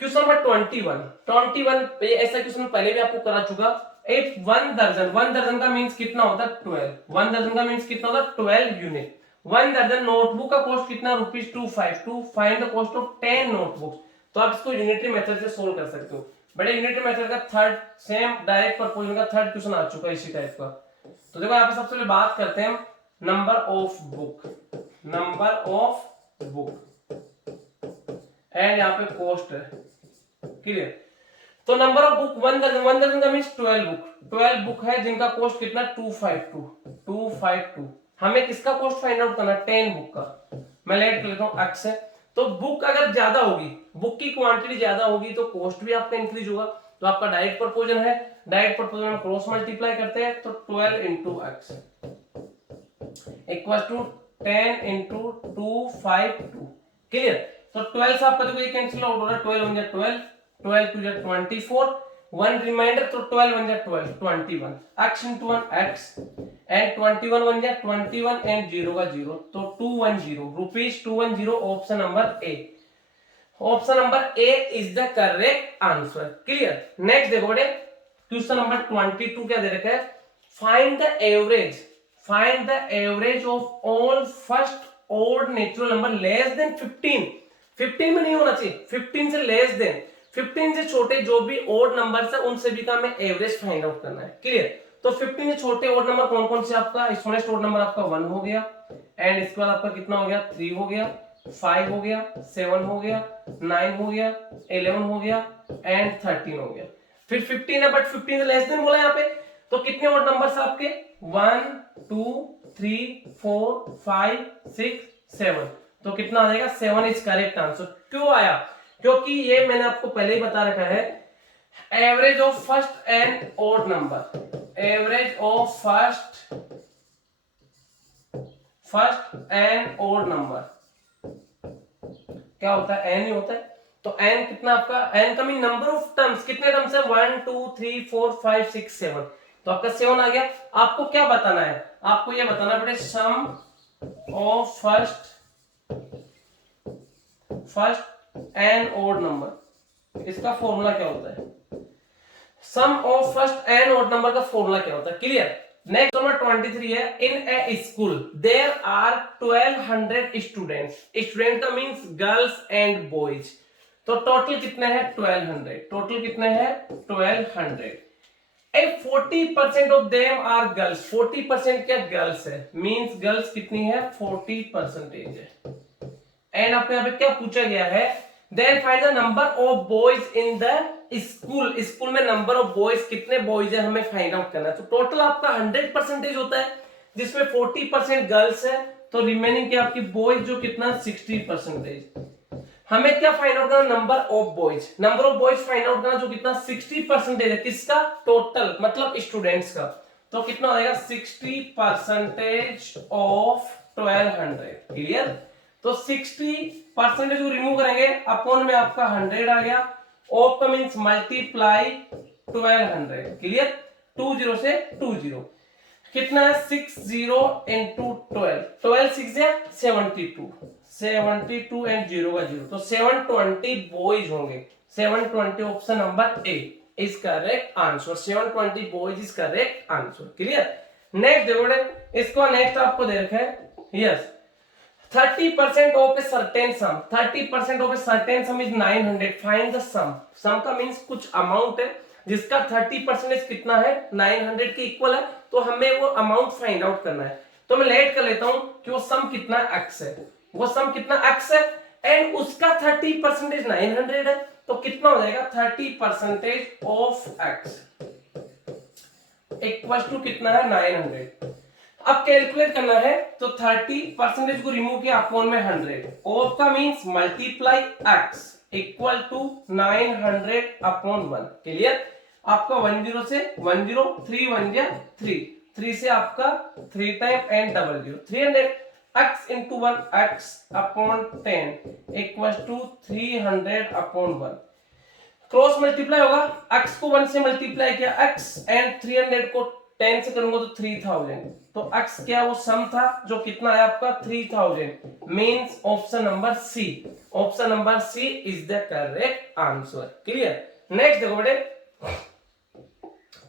क्वेश्चन नंबर 21 ऐसा क्वेश्चन पहले भी आपको करा चुका। इफ 1 दर्जन का मींस कितना होता है, 12, 1 दर्जन का मींस कितना होता है, 12 यूनिट। 1 दर्जन नोटबुक का कॉस्ट कितना, ₹252, find the cost of 10 notebooks. तो आप इसको यूनिटरी मेथड से सोल्व कर सकते हो। बड़े यूनिटरी मेथड का थर्ड सेम डायरेक्ट प्रपोजन का थर्ड क्वेश्चन आ चुका है इसी टाइप का। तो देखो यहाँ पे सबसे पहले बात करते हैं नंबर ऑफ बुक एंड यहाँ पे कॉस्ट है, क्लियर। तो नंबर ऑफ बुक 1 दर्जन का मींस 12 बुक है जिनका कॉस्ट कितना, 252। हमें किसका कॉस्ट फाइंड आउट करना, 10 बुक का। मैं लेट कर लेता हूँ x है, तो बुक अगर ज्यादा होगी, बुक की क्वांटिटी ज्यादा होगी तो कॉस्ट भी आपका इंक्रीज होगा। तो आपका डायरेक्ट प्रपोजन है, डायरेक्ट प्रपोजन में क्रॉस मल्टीप्लाई करते हैं, तो 12 into X equal to 10 into 252, clear. तो 12 से आपका देखो ये कैंसिल आउट हो रहा है, 12 1 जा 12, 12 2 जा 24, 1 रिमाइंडर, तो 12 1 जा 12, 21, x into 1 x and 21 1 जा 21 and 0 का 0, तो 210 rupees 210, option number A. Option number A is the correct answer, clear. Next देखो बेटे क्वेश्चन नंबर 22 क्या दे रखा है, find the find the average of all first odd natural number less than 15। 15 में नहीं होना चाहिए, 15 से लेस देन, 15 से छोटे जो भी ऑड नंबर्स है उन सभी का हमें एवरेज फाइंड आउट करना है। क्लियर? तो 15 से छोटे ऑड नंबर कौन कौन से? आपका स्मॉलेस्ट ऑड नंबर आपका 1 हो गया, एंड इसके बाद आपका कितना हो गया? 3 हो गया, 5 हो गया, 7 हो गया, 9 हो गया, 11 हो गया एंड 13 हो गया। फिर 15 है बट 15 से लेस देन बोला यहाँ पे, तो कितने ऑड नंबर्स आपके? 1 2 3 4 5 6 7। तो कितना आ जाएगा? 7 इज करेक्ट आंसर। क्यों आया? क्योंकि ये मैंने आपको पहले ही बता रखा है, average of first and odd number, average of first and odd number क्या होता है? एन ही होता है। तो एन कितना आपका? एन का मीन नंबर ऑफ टर्म्स, कितने टर्म्स है? 1 2 3 4 5 6 7। तो आपका 7 आ गया। आपको क्या बताना है? आपको ये बताना पड़े sum of first and odd number. इसका फॉर्मूला क्या होता है? Sum of first and odd number का फॉर्मूला क्या होता है? क्लियर? नेक्स्ट नंबर 23 है, in a school there are 1200 students. Student का मींस गर्ल्स एंड बॉयज। तो टोटल कितने हैं? 1200। टोटल कितने हैं? 1200। 40% ऑफ देम आर गर्ल्स। 40% क्या गर्ल्स है? मींस गर्ल्स कितनी है? 40% है। एंड आपको यहाँ पे क्या पूछा गया है? Then find the number of boys in the school. School में नंबर ऑफ बॉयज, कितने बॉयज है हमें फाइंड आउट करना है। तो टोटल आपका 100% होता है, जिसमें 40% गर्ल्स है, तो रिमेनिंग क्या आपकी बॉयज, जो कितना? 60%। हमें क्या फाइंड आउट करना? Number of boys. Number of boys find out करना जो कितना? 60% है। किसका? टोटल मतलब स्टूडेंट्स का। तो कितना हो जाएगा? 60% ऑफ 1200। क्लियर? तो 60% जो रिमूव करेंगे, अपॉन में आपका 100 आ गया। ऑफ का मींस मल्टीप्लाई 1200। क्लियर? 20 से 20 कितना है? 60 इंटू 12, 12 6 या 72, 72 एंड 0 का 0, तो 720 बॉयज होंगे। 720 option number A is correct answer. 720 boys is correct answer. Clear? Next देखो, इसको नेक्स्ट आपको दे रखा है, yes 30% of a certain sum, 30% of a certain sum is 900. Find the sum. sum का मीन्स कुछ अमाउंट है जिसका 30% कितना है? 900 के इक्वल है। तो हमें वो अमाउंट फाइंड आउट करना है। तो मैं लेट कर लेता हूं कि वो सम कितना x है। वो सम कितना x है एंड उसका 30% 900 है। तो कितना हो जाएगा? 30% ऑफ x इक्वल टू कितना है? 900। अब कैलकुलेट करना है, तो 30% को रिमूव किया, अपॉन में 100। ऑफ का means multiply x equal to 900 upon 1। Clear? आपका 10 से 10, 3 1 जा 3, 3 से आपका 3 time and double 0, 300 x into 1 x upon 10 equal to 300 upon 1। Cross multiply होगा, x को 1 से मल्टीप्लाई किया x एंड 300 को 10 से करूंगा तो 3000। तो x क्या? वो सम था जो कितना है आपका? 3000। Means option number C, option number C is the correct answer. Clear? Next देखो बेटे,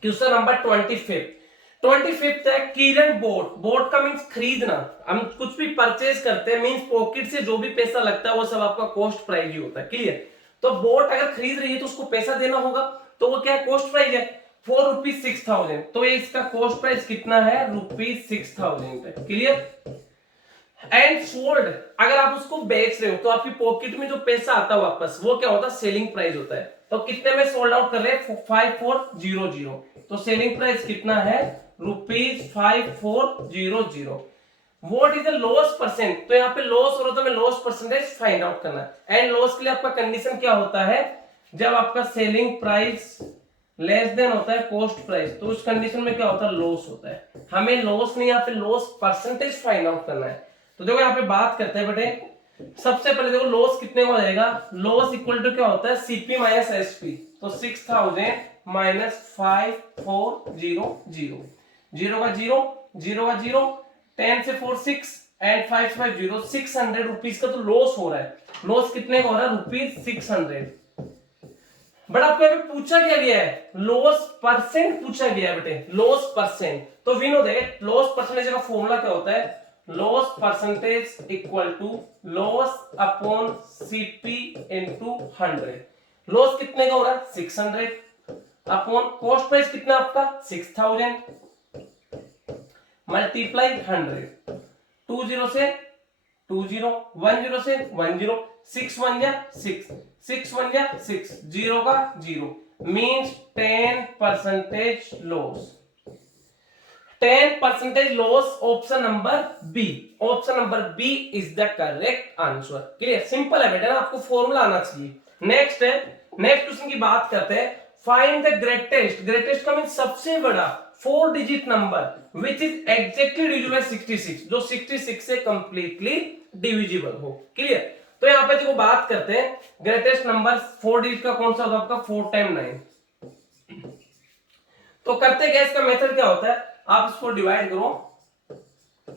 क्वेश्चन नंबर 25 है, किरण बोट। बोट का मींस खरीदना। हम कुछ भी परचेज करते हैं, मींस पॉकेट से जो भी पैसा लगता है वो सब आपका कॉस्ट प्राइस ही होता है। क्लियर? तो बोट अगर खरीद रही है तो उसको पैसा देना होगा, तो वो क्या है? कॉस्ट प्राइस है। 4 रुपीज 6000, तो ये इसका कॉस्ट प्राइस कितना है? ₹6000 है। क्लियर? एंड सोल्ड, अगर आप उसको बेच रहे हो तो आपकी पॉकेट में जो पैसा आता है वापस, वो क्या होता है? सेलिंग प्राइस होता है। तो कितने में सोल्ड आउट कर रहे हैं? 5400। तो सेलिंग प्राइस कितना है? ₹5400। What is the loss percent? तो यहाँ पे लॉस हो रहा था, हमें लॉस परसेंटेज फाइंड आउट करना है। एंड लॉस के लिए आपका कंडीशन क्या होता है? जब आपका सेलिंग प्राइस लेस देन होता है कॉस्ट प्राइस, तो उस कंडीशन में क्या होता है? लॉस होता है। हमें लॉस नहीं, यहाँ पे लॉस परसेंटेज फाइंड आउट करना है। तो देखो यहाँ पे बात करते हैं बेटे, सबसे पहले देखो लॉस कितने का हो जाएगा? लॉस इक्वल टू क्या होता है? CP minus SP. तो 6000 माइनस 5400, 0 का 0, 0 का 0, 10 से 4 6 एंड 5 5 0, 600 रुपीज का तो लॉस हो रहा है। लॉस कितने का हो रहा है? ₹600। बट आपको यहाँ पे पूछा क्या गया है? लॉस परसेंट पूछा गया है बेटे, लॉस परसेंट। तो we know that loss percentage का फॉर्मूला क्या होता है, loss percentage equal to loss upon CP into 100। Loss कितने का हो रहा है 600 अपॉन कॉस्ट प्राइस कितना आपका 6000 मल्टीप्लाई 100, 20 से 20, 10 से 10, 6 1 या 6, 6 1 या 6, 0 का 0 means 10% loss. 10% loss, option number B. Option number B is the correct answer. Clear, simple है बेटा ना, आपको फॉर्मूला आना चाहिए। नेक्स्ट है, नेक्स्ट क्वेश्चन की बात करते हैं। फाइंड द ग्रेटेस्ट, ग्रेटेस्ट का मीन सबसे बड़ा 4 digit number which is exactly divisible by 66, जो 66 से कंप्लीटली डिविजिबल हो। क्लियर, तो यहां पे देखो बात करते हैं ग्रेटेस्ट नंबर 4 डिजिट का कौन सा होगा आपका 4 टाइम 9। तो करते क्या, इसका मेथड क्या होता है, आप इसको डिवाइड करो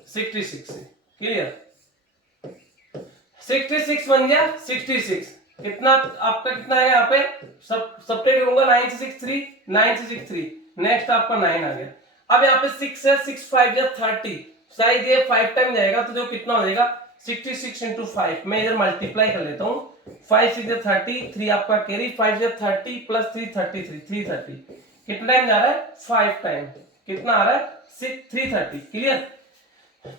66 से। क्लियर, 66 बन गया 66, कितना आपका कितना है यहाँ पे सब्ट्रैक्ट होगा 9 से 6 3, 9 से 6 3, नेक्स्ट आपका 9 आ गया। अब यहाँ पे 6 है 6 5 या 30, शायद ये 5 टाइम जाएगा तो जो कितना हो जाएगा 66 इंटू 5। मैं इधर मल्टीप्लाई कर लेता हूँ, 5 6 30, 3 आपका कैरी, 5 30 प्लस 3 33, 330 कितना टाइम जा रहा है 5 टाइम, कितना आ रहा है 330। क्लियर,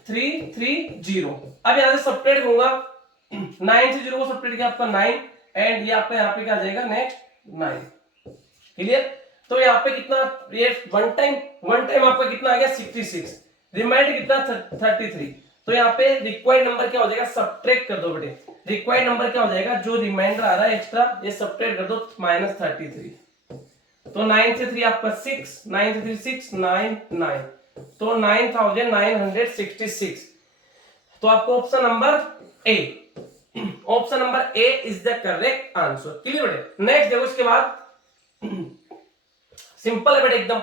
330। अब यहाँ से सब्ट्रैक्ट होगा 9 से 0 को सब्ट्रैक्ट किया आपका 9 एंड ये आपका यहाँ पे क्या जाएगा नेक्स्ट 9। क्लियर, तो यहाँ पे कितना ये वन टाइम आपका कितना आ गया 66, रिमाइंडर कितना 33। तो यहाँ पे रिक्वायर्ड नंबर क्या हो जाएगा, सब्ट्रैक्ट कर दो बेटे, रिक्वायर्ड नंबर क्या हो जाएगा, जो रिमाइंडर आ रहा है एक्स्ट्रा ये सब्ट्रैक्ट कर दो -33। तो 9 से 3 आपका 6, 9 से 3 6 9 9, तो 9966। तो आपको option number A, option number A is the correct answer. Clear बेटे, नेक्स्ट देखो इसके बाद सिंपल है बेटे एकदम,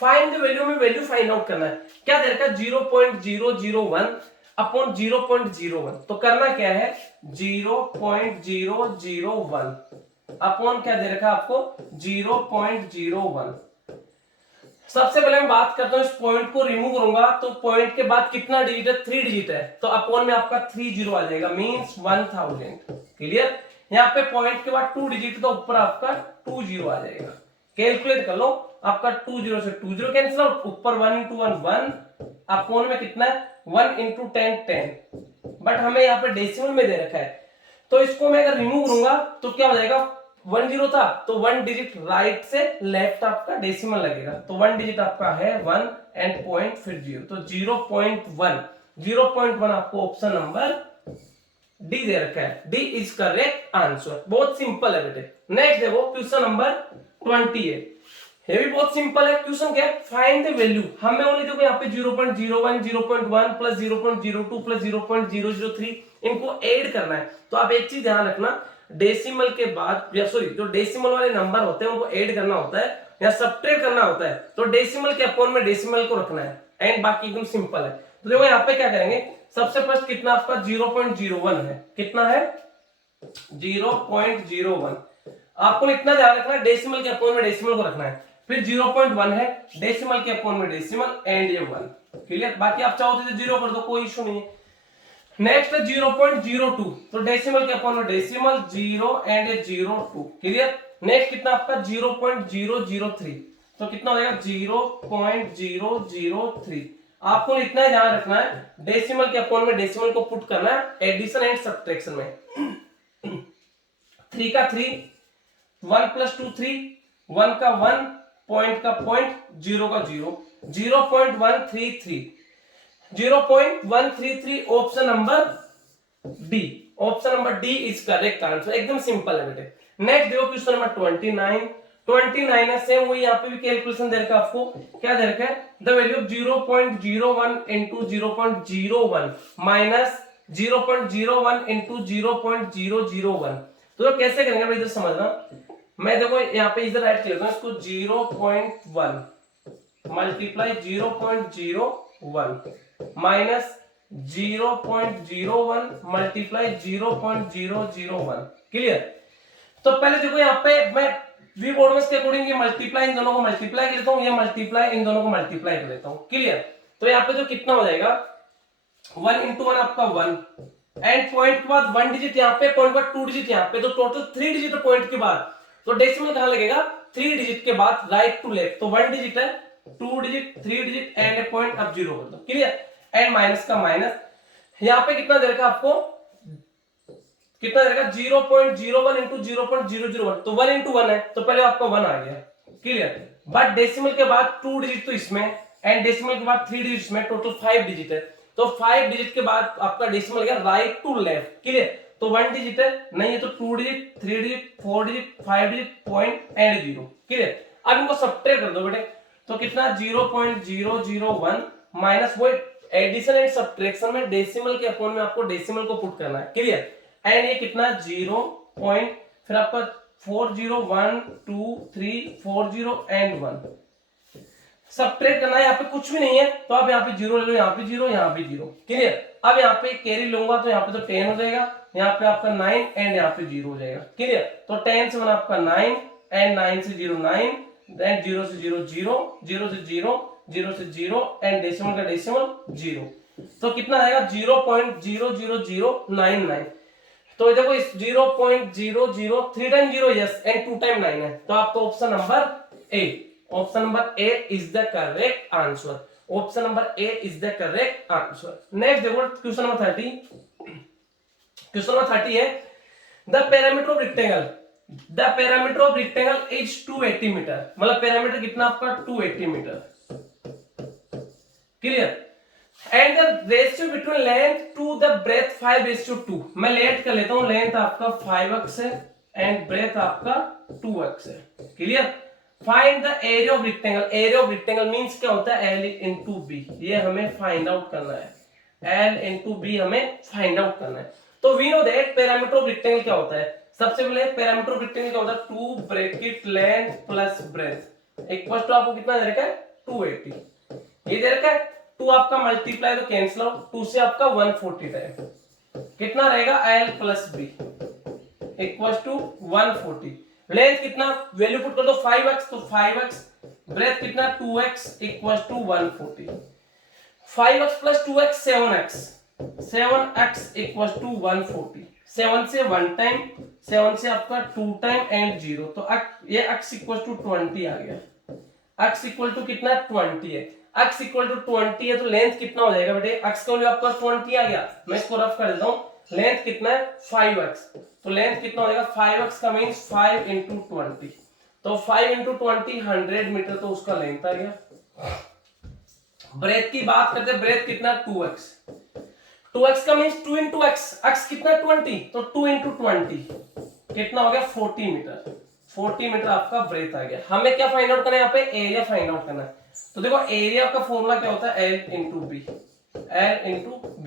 फाइंड द वैल्यू में वैल्यू फाइंड आउट करना है। क्या दे रखा है 0.001 अपॉन 0.01, तो करना क्या है 0.001 अपॉन क्या दे रखा है आपको 0.01। सबसे पहले मैं बात करता हूं, इस पॉइंट को रिमूव करूंगा तो पॉइंट के बाद कितना डिजिट है 3 डिजिट है, तो अपॉन में आपका 30 आ जाएगा मींस 1000। क्लियर, यहाँ पे पॉइंट के बाद 2 डिजिट तो ऊपर आपका 20 आ जाएगा। कैलकुलेट कर लो, आपका 20 से 20 कैंसिल आउट, ऊपर 1 इंटू 1 1, अपॉन में कितना है 1 इंटू 10 10, बट हमें यहाँ पे डेसिमल में दे रखा है, तो इसको मैं अगर रिमूव करूंगा तो क्या हो जाएगा 10 था, तो 1 डिजिट राइट से लेफ्ट आपका डेसिमल लगेगा, तो 1 डिजिट आपका है 1 एंड पॉइंट फिर 0, तो 0.1 आपको ऑप्शन नंबर डी दे रखा है, डी इज करेक्ट आंसर। बहुत सिंपल है बेटे। नेक्स्ट देखो क्वेश्चन नंबर 20 है, ये भी बहुत सिंपल है। क्वेश्चन क्या है, फाइंड द वैल्यू। हमें ओनली देखो यहाँ पे 0.01 0.1 प्लस 0.02 प्लस 0.003 इनको ऐड करना है। तो आप एक चीज ध्यान रखना, डेसिमल के बाद या सॉरी जो डेसिमल वाले नंबर होते हैं उनको ऐड करना होता है या सब्ट्रैक्ट करना होता है, तो डेसिमल के अपॉन में डेसिमल को रखना है एंड बाकी एकदम सिंपल है। तो देखो यहाँ पे क्या करेंगे, सबसे फर्स्ट कितना आपका 0.01 है, कितना है 0.01, आपको इतना ध्यान रखना है डेसिमल के अपॉन में डेसिमल को रखना है, फिर 0.1 है डेसिमल के अपॉन में डेसिमल एंड ये 1। क्लियर, बाकी आप चाहो तो 0 कर दो, कोई इशू नहीं है। नेक्स्ट है 0.02, तो डेसिमल के अपॉन में डेसिमल 0 एंड ये 02। क्लियर, नेक्स्ट कितना आपका 0.003, तो कितना हो जाएगा 0.003। आपको इतना ही ध्यान रखना है डेसिमल के अपॉन में डेसिमल को पुट करना है एडिशन एंड सब्ट्रैक्शन में। 3 का 3, 1 प्लस 2 3, 1 का 1, पॉइंट का पॉइंट, 0 का 0, 0.133, 0.133 option number D, option number D is correct answer. एकदम सिंपल है बेटे। नेक्स्ट देखो क्वेश्चन नंबर 29 है, सेम वही यहाँ पे भी कैलकुलेशन दे रखा है आपको, क्या दे रखा है the value of 0.01 into 0.01 minus 0.01 into 0.001। तो कैसे करेंगे भाई इधर समझना, मैं देखो यहाँ पे इधर ऐड कर लेता हूँ इसको 0.1 मल्टीप्लाई 0.01 माइनस 0.01 मल्टीप्लाई 0.001। क्लियर, तो पहले देखो यहाँ पे मैं वी बॉडमस के अकॉर्डिंग ये मल्टीप्लाई, इन दोनों को मल्टीप्लाई कर लेता हूँ, ये मल्टीप्लाई, इन दोनों को मल्टीप्लाई कर लेता हूँ। क्लियर? तो यहाँ पे जो कितना हो जाएगा 1 into 1 आपका 1 एंड पॉइंट के बाद 1 डिजिट यहाँ पे, पॉइंट के बाद 2 डिजिट यहाँ पे, तो टोटल 3 डिजिट पॉइंट के बाद। तो डेसिमल कहां लगेगा? 3 डिजिट के बाद राइट टू लेफ्ट। तो 1 डिजिट है, 2 digit, 3 digit and A point, अब 0 कर दो। क्लियर? एंड माइनस का माइनस, यहाँ पे कितना दे रखा आपको, कितना दे रखा 0.01 इंटू 0.001, तो 1 इंटू 1 है, तो पहले आपका 1 आ गया। क्लियर? बट डेसिमल के बाद 2 डिजिट तो इसमें एंड डेसिमल के बाद 3 डिजिट इसमें, टोटल 5 डिजिट है। तो 5 डिजिट के बाद आपका डेसिमल गया राइट टू लेफ्ट। क्लियर? तो 1 डिजिट है, नहीं है तो 2 digit, 3 digit, 4 digit, 5 digit, point and 0। Clear? अब इनको सब्ट्रैक्ट कर दो बेटे, तो कितना 0.001 माइनस, वो एडिशन एंड सब्ट्रैक्शन में डेसिमल के अपॉन में आपको डेसिमल को पुट करना है। क्लियर? एंड ये कितना 0 पॉइंट, फिर आपका 40 1 2 3 40 एंड 1 सब्ट्रैक्ट करना है। यहाँ पे कुछ भी नहीं है तो आप यहाँ पे 0 ले लो, यहाँ पे 0, यहाँ पे 0। क्लियर? अब यहाँ पे कैरी लूंगा तो यहाँ पे तो 10 हो जाएगा, यहाँ पे आपका 9 एंड यहाँ पे 0 हो जाएगा। क्लियर? तो 10 से 1 आपका 9 एंड 9 से 0 9 एंड 0 से 0 0, 0 से 0, 0 से 0 एंड डेसिमल का डेसिमल 0। तो कितना आएगा 0.00099। तो देखो इस 0.00 3 टाइम 0 यस एंड 2 टाइम 9 है, तो आपका option number A, option number A is the correct answer. Option number A is the correct answer. Next देखो क्वेश्चन नंबर 30। क्वेश्चन नंबर 30 है the parameter of rectangle, the parameter of rectangle is 280 metre. मतलब parameter कितना आपका 280 metre. Clear? And the ratio between length to the breadth 5:2। मैं late कर लेता हूं, length आपका 5x है एंड ब्रेथ आपका 2x है। Clear? Find the area of rectangle. Area of rectangle means क्या होता है? L into B। ये हमें फाइंड आउट करना है, L into B हमें फाइंड आउट करना है। तो we know that parameter of rectangle क्या होता है। सबसे पहले पैरामीटर ऑफ रेक्टेंगल क्या होता है? 2 bracket length plus breadth equal to आपको कितना दे रखा है 280। ये दे रखा है 2 आपका मल्टीप्लाई तो कैंसिल आउट, 2 से आपका 140 टाइम कितना रहेगा L plus B equal to 140। Length कितना वैल्यू पुट कर दो 5x, तो 5x, ब्रेथ कितना 2x equal to 140। 5x plus 2x 7x, 7x equal to 140। 7 से 1 टाइम, 7 से आपका 2 टाइम एंड 0, तो ये x इक्वल टू 20 आ गया। x इक्वल टू कितना 20 है, x इक्वल टू 20 है, तो लेंथ कितना हो जाएगा बेटे? x का वैल्यू आपका 20 आ गया, मैं इसको रफ कर देता हूँ। लेंथ कितना है 5x, तो लेंथ कितना हो जाएगा 5x का मींस 5 into 20, तो 5 into 20 100 मीटर, तो उसका लेंथ आ गया। ब्रेथ की बात करते हैं, ब्रेथ कितना 2x, 2x का मींस 2 into x, x कितना 20, तो 2 into 20 कितना हो गया 40 मीटर। 40 मीटर आपका ब्रेथ आ गया। हमें क्या फाइंड आउट करना है? यहाँ पे एरिया फाइंड आउट करना है। तो देखो एरिया का फॉर्मूला क्या होता है? L into B, L into B।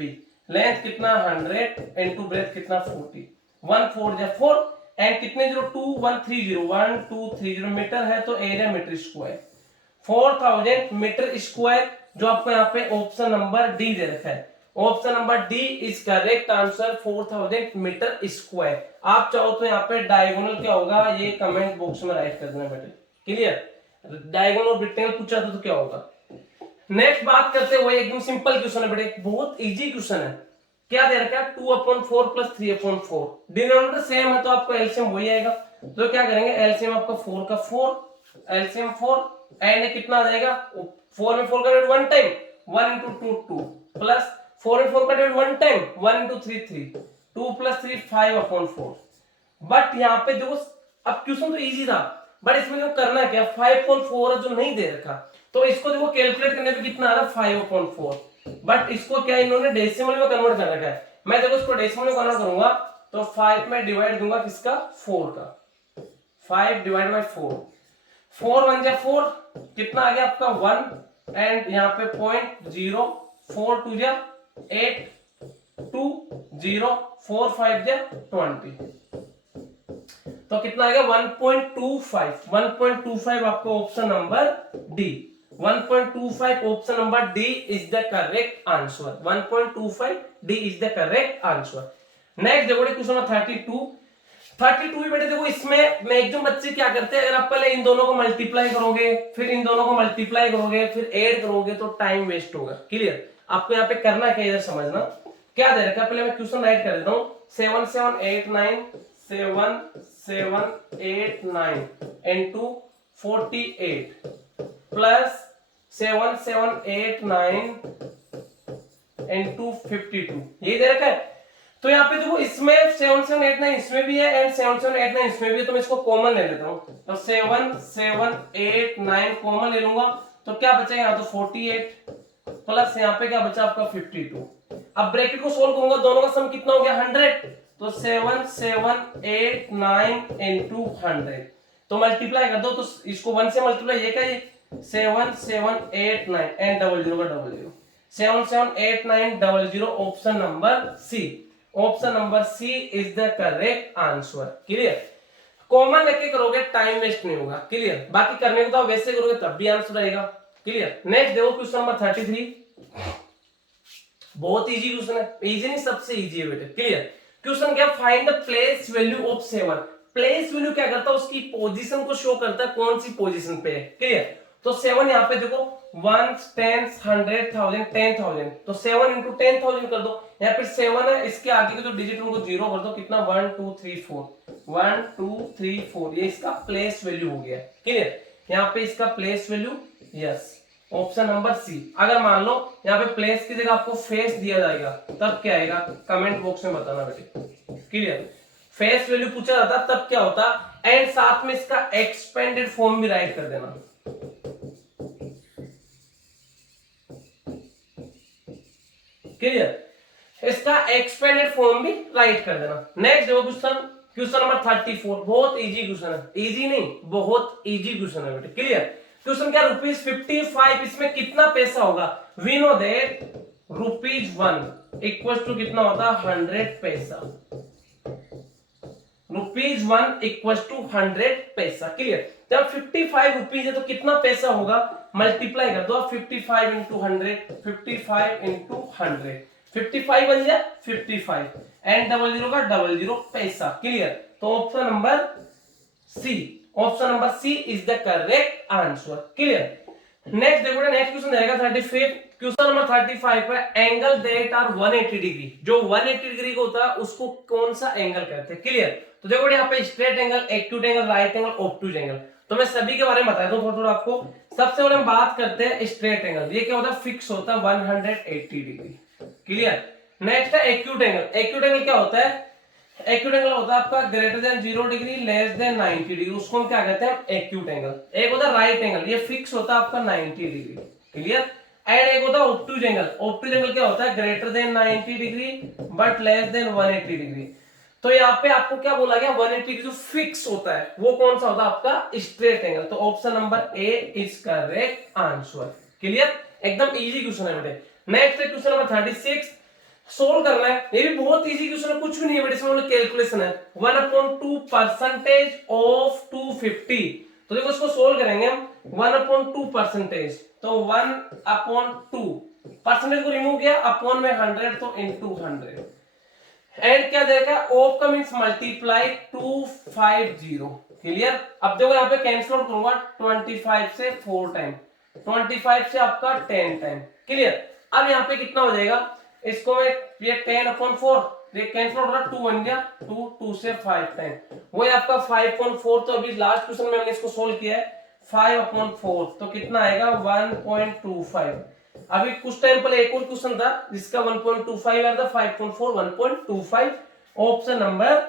Length कितना 100 इंटू ब्रेथ कितना 40, 1 4 जा 4 एंड कितने 0 2 1 3 0 1 2 3 0 मीटर है, तो area metre square 4000 metre square, जो आपको यहाँ पे ऑप्शन नंबर डी दे रखा है। Option number D is correct answer 4000 metre square. आप चाहो तो यहाँ पे डायगोनल क्या होगा ये कमेंट बॉक्स में राइट कर देना बेटे। क्लियर? डायगोनल ऑफ रेक्टेंगल पूछा था तो क्या होगा। नेक्स्ट बात करते हैं, वही एकदम सिंपल क्वेश्चन है बेटे, बहुत इजी क्वेश्चन है। क्या दे रखा है 2/4 प्लस 3/4, डिनोमिनेटर सेम है तो आपको एलसीएम वही आएगा। तो क्या करेंगे एलसीएम आपका 4 का 4, एलसीएम 4 एंड कितना आ जाएगा 4 में 4 का डिवाइड 1 टाइम 1 into 2 2 प्लस 4 में 4 का divide 1 time 1 into 3 3 2 plus 3 5/4। But यहाँ पे देखो अब क्वेश्चन तो इजी था, बट इसमें जो करना क्या 5/4 जो नहीं दे रखा, तो इसको देखो कैलकुलेट करने पे कितना आ रहा 5/4, बट इसको क्या इन्होंने डेसिमल में कन्वर्ट कर रखा है। मैं देखो इसको डेसिमल में कन्वर्ट करूंगा तो 5 में डिवाइड दूंगा किसका 4 का, 5 डिवाइड बाय 4, 4 1 जा 4 कितना आ गया आपका 1 एंड यहाँ पे 0.0 4 2 जा 8 2 0 4 5 जा 20, तो कितना आएगा 1.25, 1.25 आपको option number D, 1.25 option number D is the correct answer, 1.25 D is the correct answer. Next देखो क्वेश्चन नंबर 32। 32 भी बेटे देखो इसमें मैक्सिमम बच्चे क्या करते हैं, अगर आप पहले इन दोनों को मल्टीप्लाई करोगे, फिर इन दोनों को मल्टीप्लाई करोगे, फिर ऐड करोगे तो टाइम वेस्ट होगा। क्लियर? आपको यहाँ पे करना क्या, इधर समझना क्या दे रखा है। पहले मैं क्वेश्चन राइट कर देता हूँ। 7 7 8 9 7 7 8 9 into 48 प्लस 7 7 8 9 into 52, ये दे रखा है। तो यहाँ पे देखो इसमें 7 7 8 9 इसमें भी है एंड 7 7 8 9 इसमें भी है, तो मैं इसको कॉमन ले लेता हूँ। तो 7 7 8 9 कॉमन ले लूंगा तो क्या बचेगा यहाँ, तो 48 प्लस यहाँ पे क्या बचा आपका 52। अब ब्रैकेट को सोल्व करूंगा, दोनों का सम कितना हो गया 100, तो 7 7 8 9 into 100, तो मल्टीप्लाई कर दो, तो इसको 1 से मल्टीप्लाई, ये क्या, ये 7 7 8 9 एंड 00 का 00, 7 7 8 9 00, option number C. Option number C is the correct answer. Clear? Common लेके करोगे टाइम वेस्ट नहीं होगा। क्लियर? बाकी करने को तो वैसे करोगे तब भी आंसर आएगा। क्लियर? नेक्स्ट देखो क्वेश्चन नंबर 33, बहुत इजी क्वेश्चन है, इजी नहीं सबसे इजी है बेटे। क्लियर? क्वेश्चन क्या, find the place value of 7। Place value क्या करता है, उसकी पोजीशन को शो करता है, कौन सी पोजीशन पे है। क्लियर? तो 7 यहाँ पे देखो 1 10 100 1000 10,000, तो 7 इंटू 10,000 कर दो। यहाँ पे 7 है, इसके आगे के जो डिजिट उनको 0 कर दो, कितना 1 2 3 4 1 2 3 4, ये इसका प्लेस वैल्यू हो गया। क्लियर? यहाँ पे इसका place value, yes, option number C. अगर मान लो यहाँ पे प्लेस की जगह आपको फेस दिया जाएगा तब क्या आएगा, कमेंट बॉक्स में बताना बेटे। क्लियर? फेस वैल्यू पूछा जाता तब क्या होता, एंड साथ में इसका एक्सपेंडेड फॉर्म भी राइट कर देना। क्लियर? इसका एक्सपेंडेड फॉर्म भी राइट कर देना। नेक्स्ट देखो क्वेश्चन, क्वेश्चन नंबर 34, बहुत इजी क्वेश्चन है, इजी नहीं बहुत इजी क्वेश्चन है बेटे। क्लियर? क्वेश्चन क्या, ₹55, इसमें कितना पैसा होगा। We know that ₹1 equal to कितना होता है 100 पैसा। ₹1 इक्वल टू 100 पैसा। क्लियर? जब 55 रुपीज है तो कितना पैसा होगा, मल्टीप्लाई कर दो 55 इंटू 100, 55 इंटू 100, 55 बन जाए 55 एंड 00 का 00 पैसा। क्लियर? तो option number C, option number C is the correct answer. Clear? Next देखो, नेक्स्ट क्वेश्चन रहेगा 35, क्वेश्चन नंबर 35 पर एंगल दैट आर 180 डिग्री, जो 180 डिग्री का होता है उसको कौन सा एंगल कहते हैं। क्लियर? तो देखो यहाँ पे straight angle, acute angle, right angle, obtuse angle, तो मैं सभी के बारे में बता दूं थोड़ा थोड़ा आपको। सबसे पहले हम बात करते हैं स्ट्रेट एंगल, ये क्या होता है, फिक्स होता है 180 डिग्री। क्लियर? नेक्स्ट है एक्यूट एंगल। एक्यूट एंगल क्या होता है, एक्यूट एंगल होता है आपका greater than 0 degree less than 90 degree, उसको हम क्या कहते हैं, एक्यूट एंगल। एक होता है राइट एंगल, ये फिक्स होता है आपका 90 डिग्री। क्लियर? एंड एक होता है ऑब्टूज एंगल। ऑब्टूज एंगल क्या होता है, greater than 90 degree but less than 180 degree. तो यहाँ पे आपको क्या बोला गया, 180 डिग्री जो फिक्स होता है वो कौन सा होता है, आपका स्ट्रेट एंगल। तो option number A is correct answer. Clear? एकदम इजी क्वेश्चन है बेटे। नेक्स्ट है क्वेश्चन नंबर 36, सोल्व करना है, ये भी बहुत इजी क्वेश्चन है, कुछ भी नहीं है बेटे, इसमें कैलकुलेशन है। 1/2 परसेंटेज ऑफ 250, तो देखो इसको सोल्व करेंगे हम। 1/2 परसेंटेज, तो 1/2 परसेंटेज को रिमूव किया, अपॉन में 100 तो इंटू 100, एंड क्या देगा, ऑफ का मींस मल्टीप्लाई 250। क्लियर? अब देखो यहाँ पे कैंसिल आउट करूंगा 25 से 4 टाइम, 25 से आपका 10 टाइम। क्लियर? अब यहाँ पे कितना हो जाएगा, इसको मैं ये 10/4, ये कैंसिल आउट हो रहा, 2 बन गया, 2 से 5 टाइम, वही आपका 5/4। तो अभी लास्ट क्वेश्चन में हमने इसको सोल्व किया है 5/4, तो कितना आएगा 1.25। अभी कुछ टाइम पहले एक और क्वेश्चन था जिसका 1.25 आया था, 5/4 1.25। Option number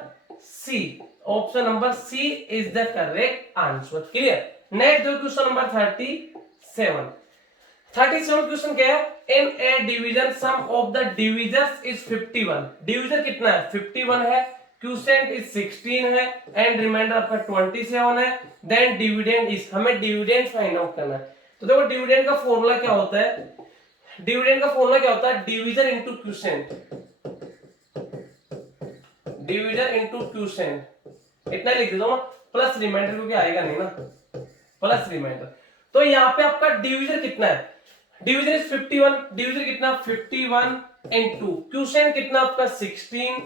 C, option number C is the correct answer. Clear? Next question number 37, 37 question क्या है, in a division sum of the divisors is 51। Divisor कितना है, 51 है, क्वोशिएंट इज 16 है एंड रिमाइंडर आपका 27 है, देन डिविडेंड इज, हमें dividend find out करना है। तो देखो डिविडेंड का फॉर्मूला क्या होता है, डिविडेंड का फॉर्मूला क्या होता है, divisor into quotient, divisor into quotient, इतना लिख देता हूं, प्लस रिमाइंडर क्योंकि आएगा नहीं ना, प्लस रिमाइंडर। तो यहाँ पे आपका डिविजर कितना है, डिविजर इज 51, डिविजर कितना 51 इनटू क्वोशिएंट कितना आपका 16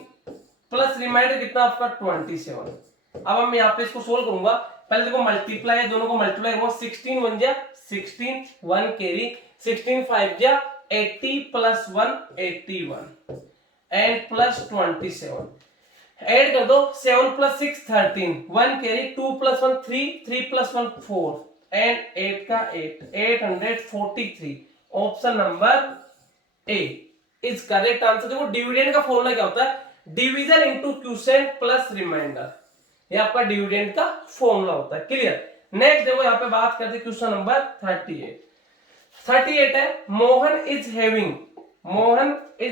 प्लस रिमाइंडर कितना आपका 27। अब हम यहाँ पे इसको सोल्व करूंगा, पहले देखो मल्टीप्लाई है, दोनों को मल्टीप्लाई करूंगा, 16 1 जा 16 1 कैरी, 16 5 जा 80 प्लस 1 81 एंड प्लस 27। ऐड कर दो, 7 plus 6 13, 1 carry, 2 plus 1 3, 3 plus 1 4 and 8 का 8, 843। Option number A is correct answer. देखो डिविडेंड का फॉर्मूला क्या होता है, division into quotient plus reminder, ये आपका डिविडेंड का फॉर्मूला होता है। क्लियर। नेक्स्ट देखो यहाँ पे बात करते हैं क्वेश्चन नंबर 38 है, मोहन इज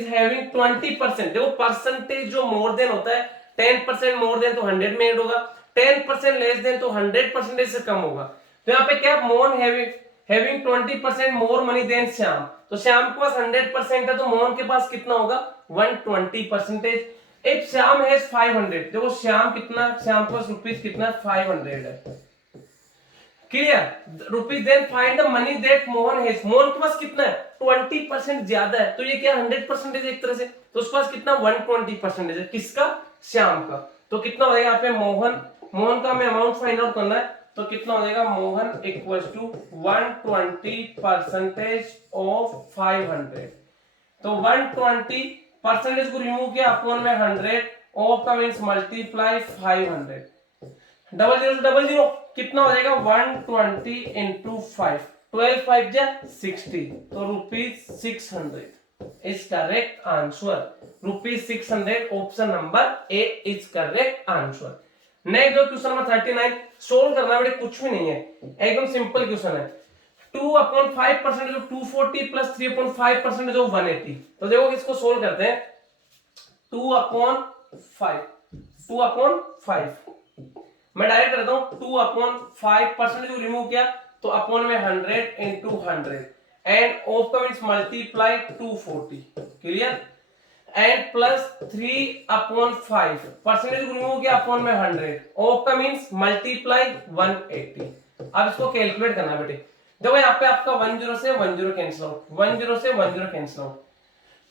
हैविंग 20%। देखो परसेंटेज जो मोर देन होता है, 10% मोर देन तो 100 में ऐड होगा, 10% लेस देन तो 100% से कम होगा। तो यहाँ पे क्या, Mohan having 20% more money than Shyam, तो श्याम के पास 100% है, तो मोहन के पास कितना होगा 120%। इफ श्याम हैज 500, देखो श्याम के पास रुपीज कितना 500 है। क्लियर। Rupees then find the money that Mohan has, Mohan के पास कितना है 20% ज्यादा है, तो ये क्या 100% एक तरह से, तो उसके पास कितना 120% है, किसका, श्याम का। तो कितना हो जाएगा यहाँ पे, मोहन का हमें अमाउंट फाइंड आउट करना है, तो कितना हो जाएगा, मोहन इक्वल टू 120% ऑफ 500। तो 120% को रिमूव किया, अपॉन में 100, ऑफ का मींस मल्टीप्लाई 500, डबल जीरो से डबल जीरो, कितना हो जाएगा 120 इंटू 5, 12 5 जा 60, तो rupees 600 is correct answer. Rupees 600, option number A is correct answer. Next जो क्वेश्चन नंबर 39 सोल्व करना बेटे, कुछ भी नहीं है, एकदम सिंपल क्वेश्चन है। 2/5% जो 240 प्लस 3/5% जो 180। तो देखो इसको सोल्व करते हैं, 2/5 मैं डायरेक्ट करता हूं, 2/5% जो रिमूव किया, तो अपॉन में 100 इंटू 100 एंड ऑफ का means multiply 240। Clear. And plus 3/5 percentage remove किया, अपॉन में 100, ऑफ का मींस मल्टीप्लाई 180। अब इसको कैलकुलेट करना है बेटे। देखो यहाँ पे आपका 10 से 10 कैंसिल आउट, 10 से 10 कैंसिल आउट,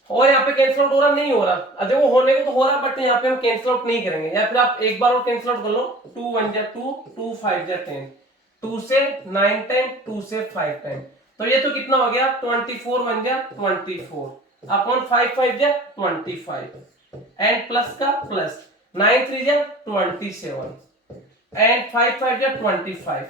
और यहाँ पे कैंसिल आउट हो रहा नहीं हो रहा, देखो होने को तो हो रहा, बट यहाँ पे हम कैंसिल आउट नहीं करेंगे, या फिर आप एक बार और कैंसिल आउट कर लो, 2 1 जा 2, 2 5 जा 10, 2 से 9 टाइम, 2 से 5 टाइम, तो ये तो कितना हो गया 24 1 जा 24, अपॉन 5 5 जा 25 एंड प्लस का प्लस, 9 3 जा 27 एंड 5 5 जा 25।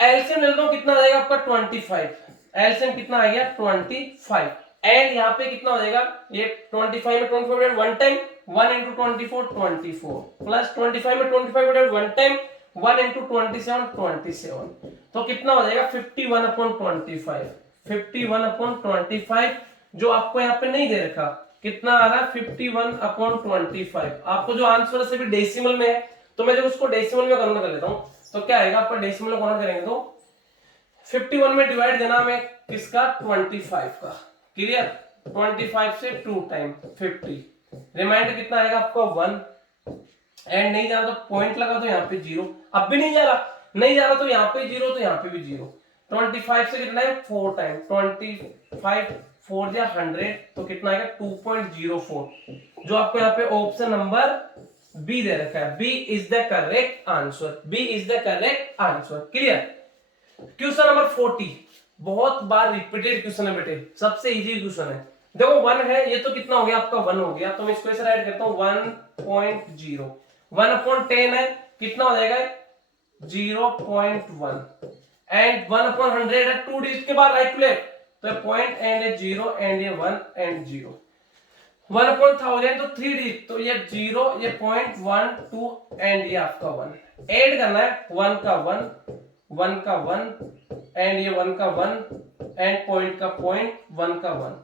एलसीएम ले लो, कितना आ जाएगा आपका 25, एलसीएम कितना आ गया 25 एंड यहाँ पे कितना हो जाएगा, ये 25 में 25 वन टाइम, 1 इंटू 24 24 प्लस 25 में 25 वन टाइम, 1 इंटू 27 27, तो कितना हो जाएगा 51/25, 51/25 जो आपको यहाँ पे नहीं दे रखा, कितना आ रहा है 51/25। आपको जो आंसर है भी डेसिमल में है, तो मैं जब उसको डेसिमल में कन्वर्ट कर लेता हूँ, तो क्या आएगा आपका, डेसिमल में कन्वर्ट करेंगे तो 51 में डिवाइड देना हमें किसका 25 का। क्लियर। 25 से 2 टाइम 50, रिमाइंडर कितना आएगा आपका 1 एंड नहीं जा रहा तो पॉइंट लगा, तो यहाँ पे 0, अब भी नहीं जा रहा तो यहाँ पे 0, तो यहाँ पे भी 0। 25 से कितना है 4 टाइम, 25 4 जा 100, तो कितना आएगा 2.04, जो आपको यहाँ पे ऑप्शन नंबर बी दे रखा है, B is the correct answer, B is the correct answer. Clear. Question number 40 बहुत बार रिपीटेड क्वेश्चन है बेटे, सबसे इजी क्वेश्चन है। देखो 1 है, ये तो कितना हो गया आपका 1 हो गया, तो मैं इसको ऐसे राइट करता हूं 1.0, 1/10 है, कितना हो जाएगा 0.1 एंड 1/100 है, 2 डिजिट के बाद राइट टू लेफ्ट, तो पॉइंट एंड है 0 एंड ये 1 एंड 0, 1/1000 तो 3 डिजिट, तो ये 0 ये 0.12 एंड ये आपका 1, ऐड करना है 1 का 1 1 का 1 एंड ये 1 का 1 एंड पॉइंट का पॉइंट 1 का 1,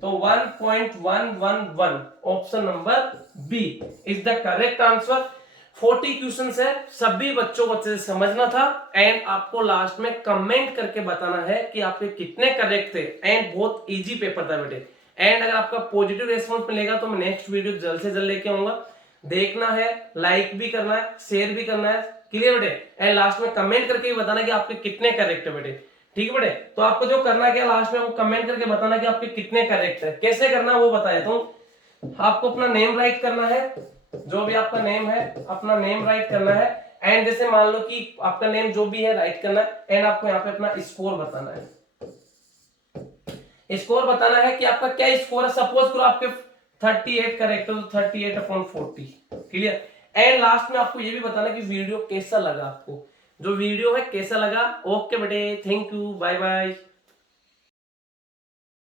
तो 1.111, option number B is the correct answer. 40 questions है, सभी बच्चों को अच्छे से समझना था एंड आपको लास्ट में कमेंट करके बताना है कि आपके कितने करेक्ट थे एंड बहुत इजी पेपर था बेटे। एंड अगर आपका पॉजिटिव रेस्पॉन्स मिलेगा तो मैं नेक्स्ट वीडियो जल्द से जल्द लेके आऊंगा, देखना है, लाइक भी करना है, शेयर भी करना है। क्लियर बेटे। एंड लास्ट में कमेंट करके भी बताना कि आपके कितने करेक्ट है बेटे, ठीक है बेटे। तो आपको जो करना है क्या, लास्ट में वो कमेंट करके बताना कि आपके कितने करेक्ट है। कैसे करना है वो बता देता हूँ। आपको अपना नेम राइट करना है, जो भी आपका नेम है अपना नेम राइट करना है। एंड जैसे मान लो कि आपका नेम जो भी है राइट करना है, एंड आपको यहाँ पे अपना स्कोर बताना है। स्कोर बताना है कि आपका क्या स्कोर है। सपोज करो आपके 38 करेक्ट हो तो 38/40, क्लियर। एंड लास्ट में आपको ये भी बताना कि वीडियो कैसा लगा आपको, जो वीडियो है कैसा लगा। ओके बेटे, थैंक यू, बाय बाय।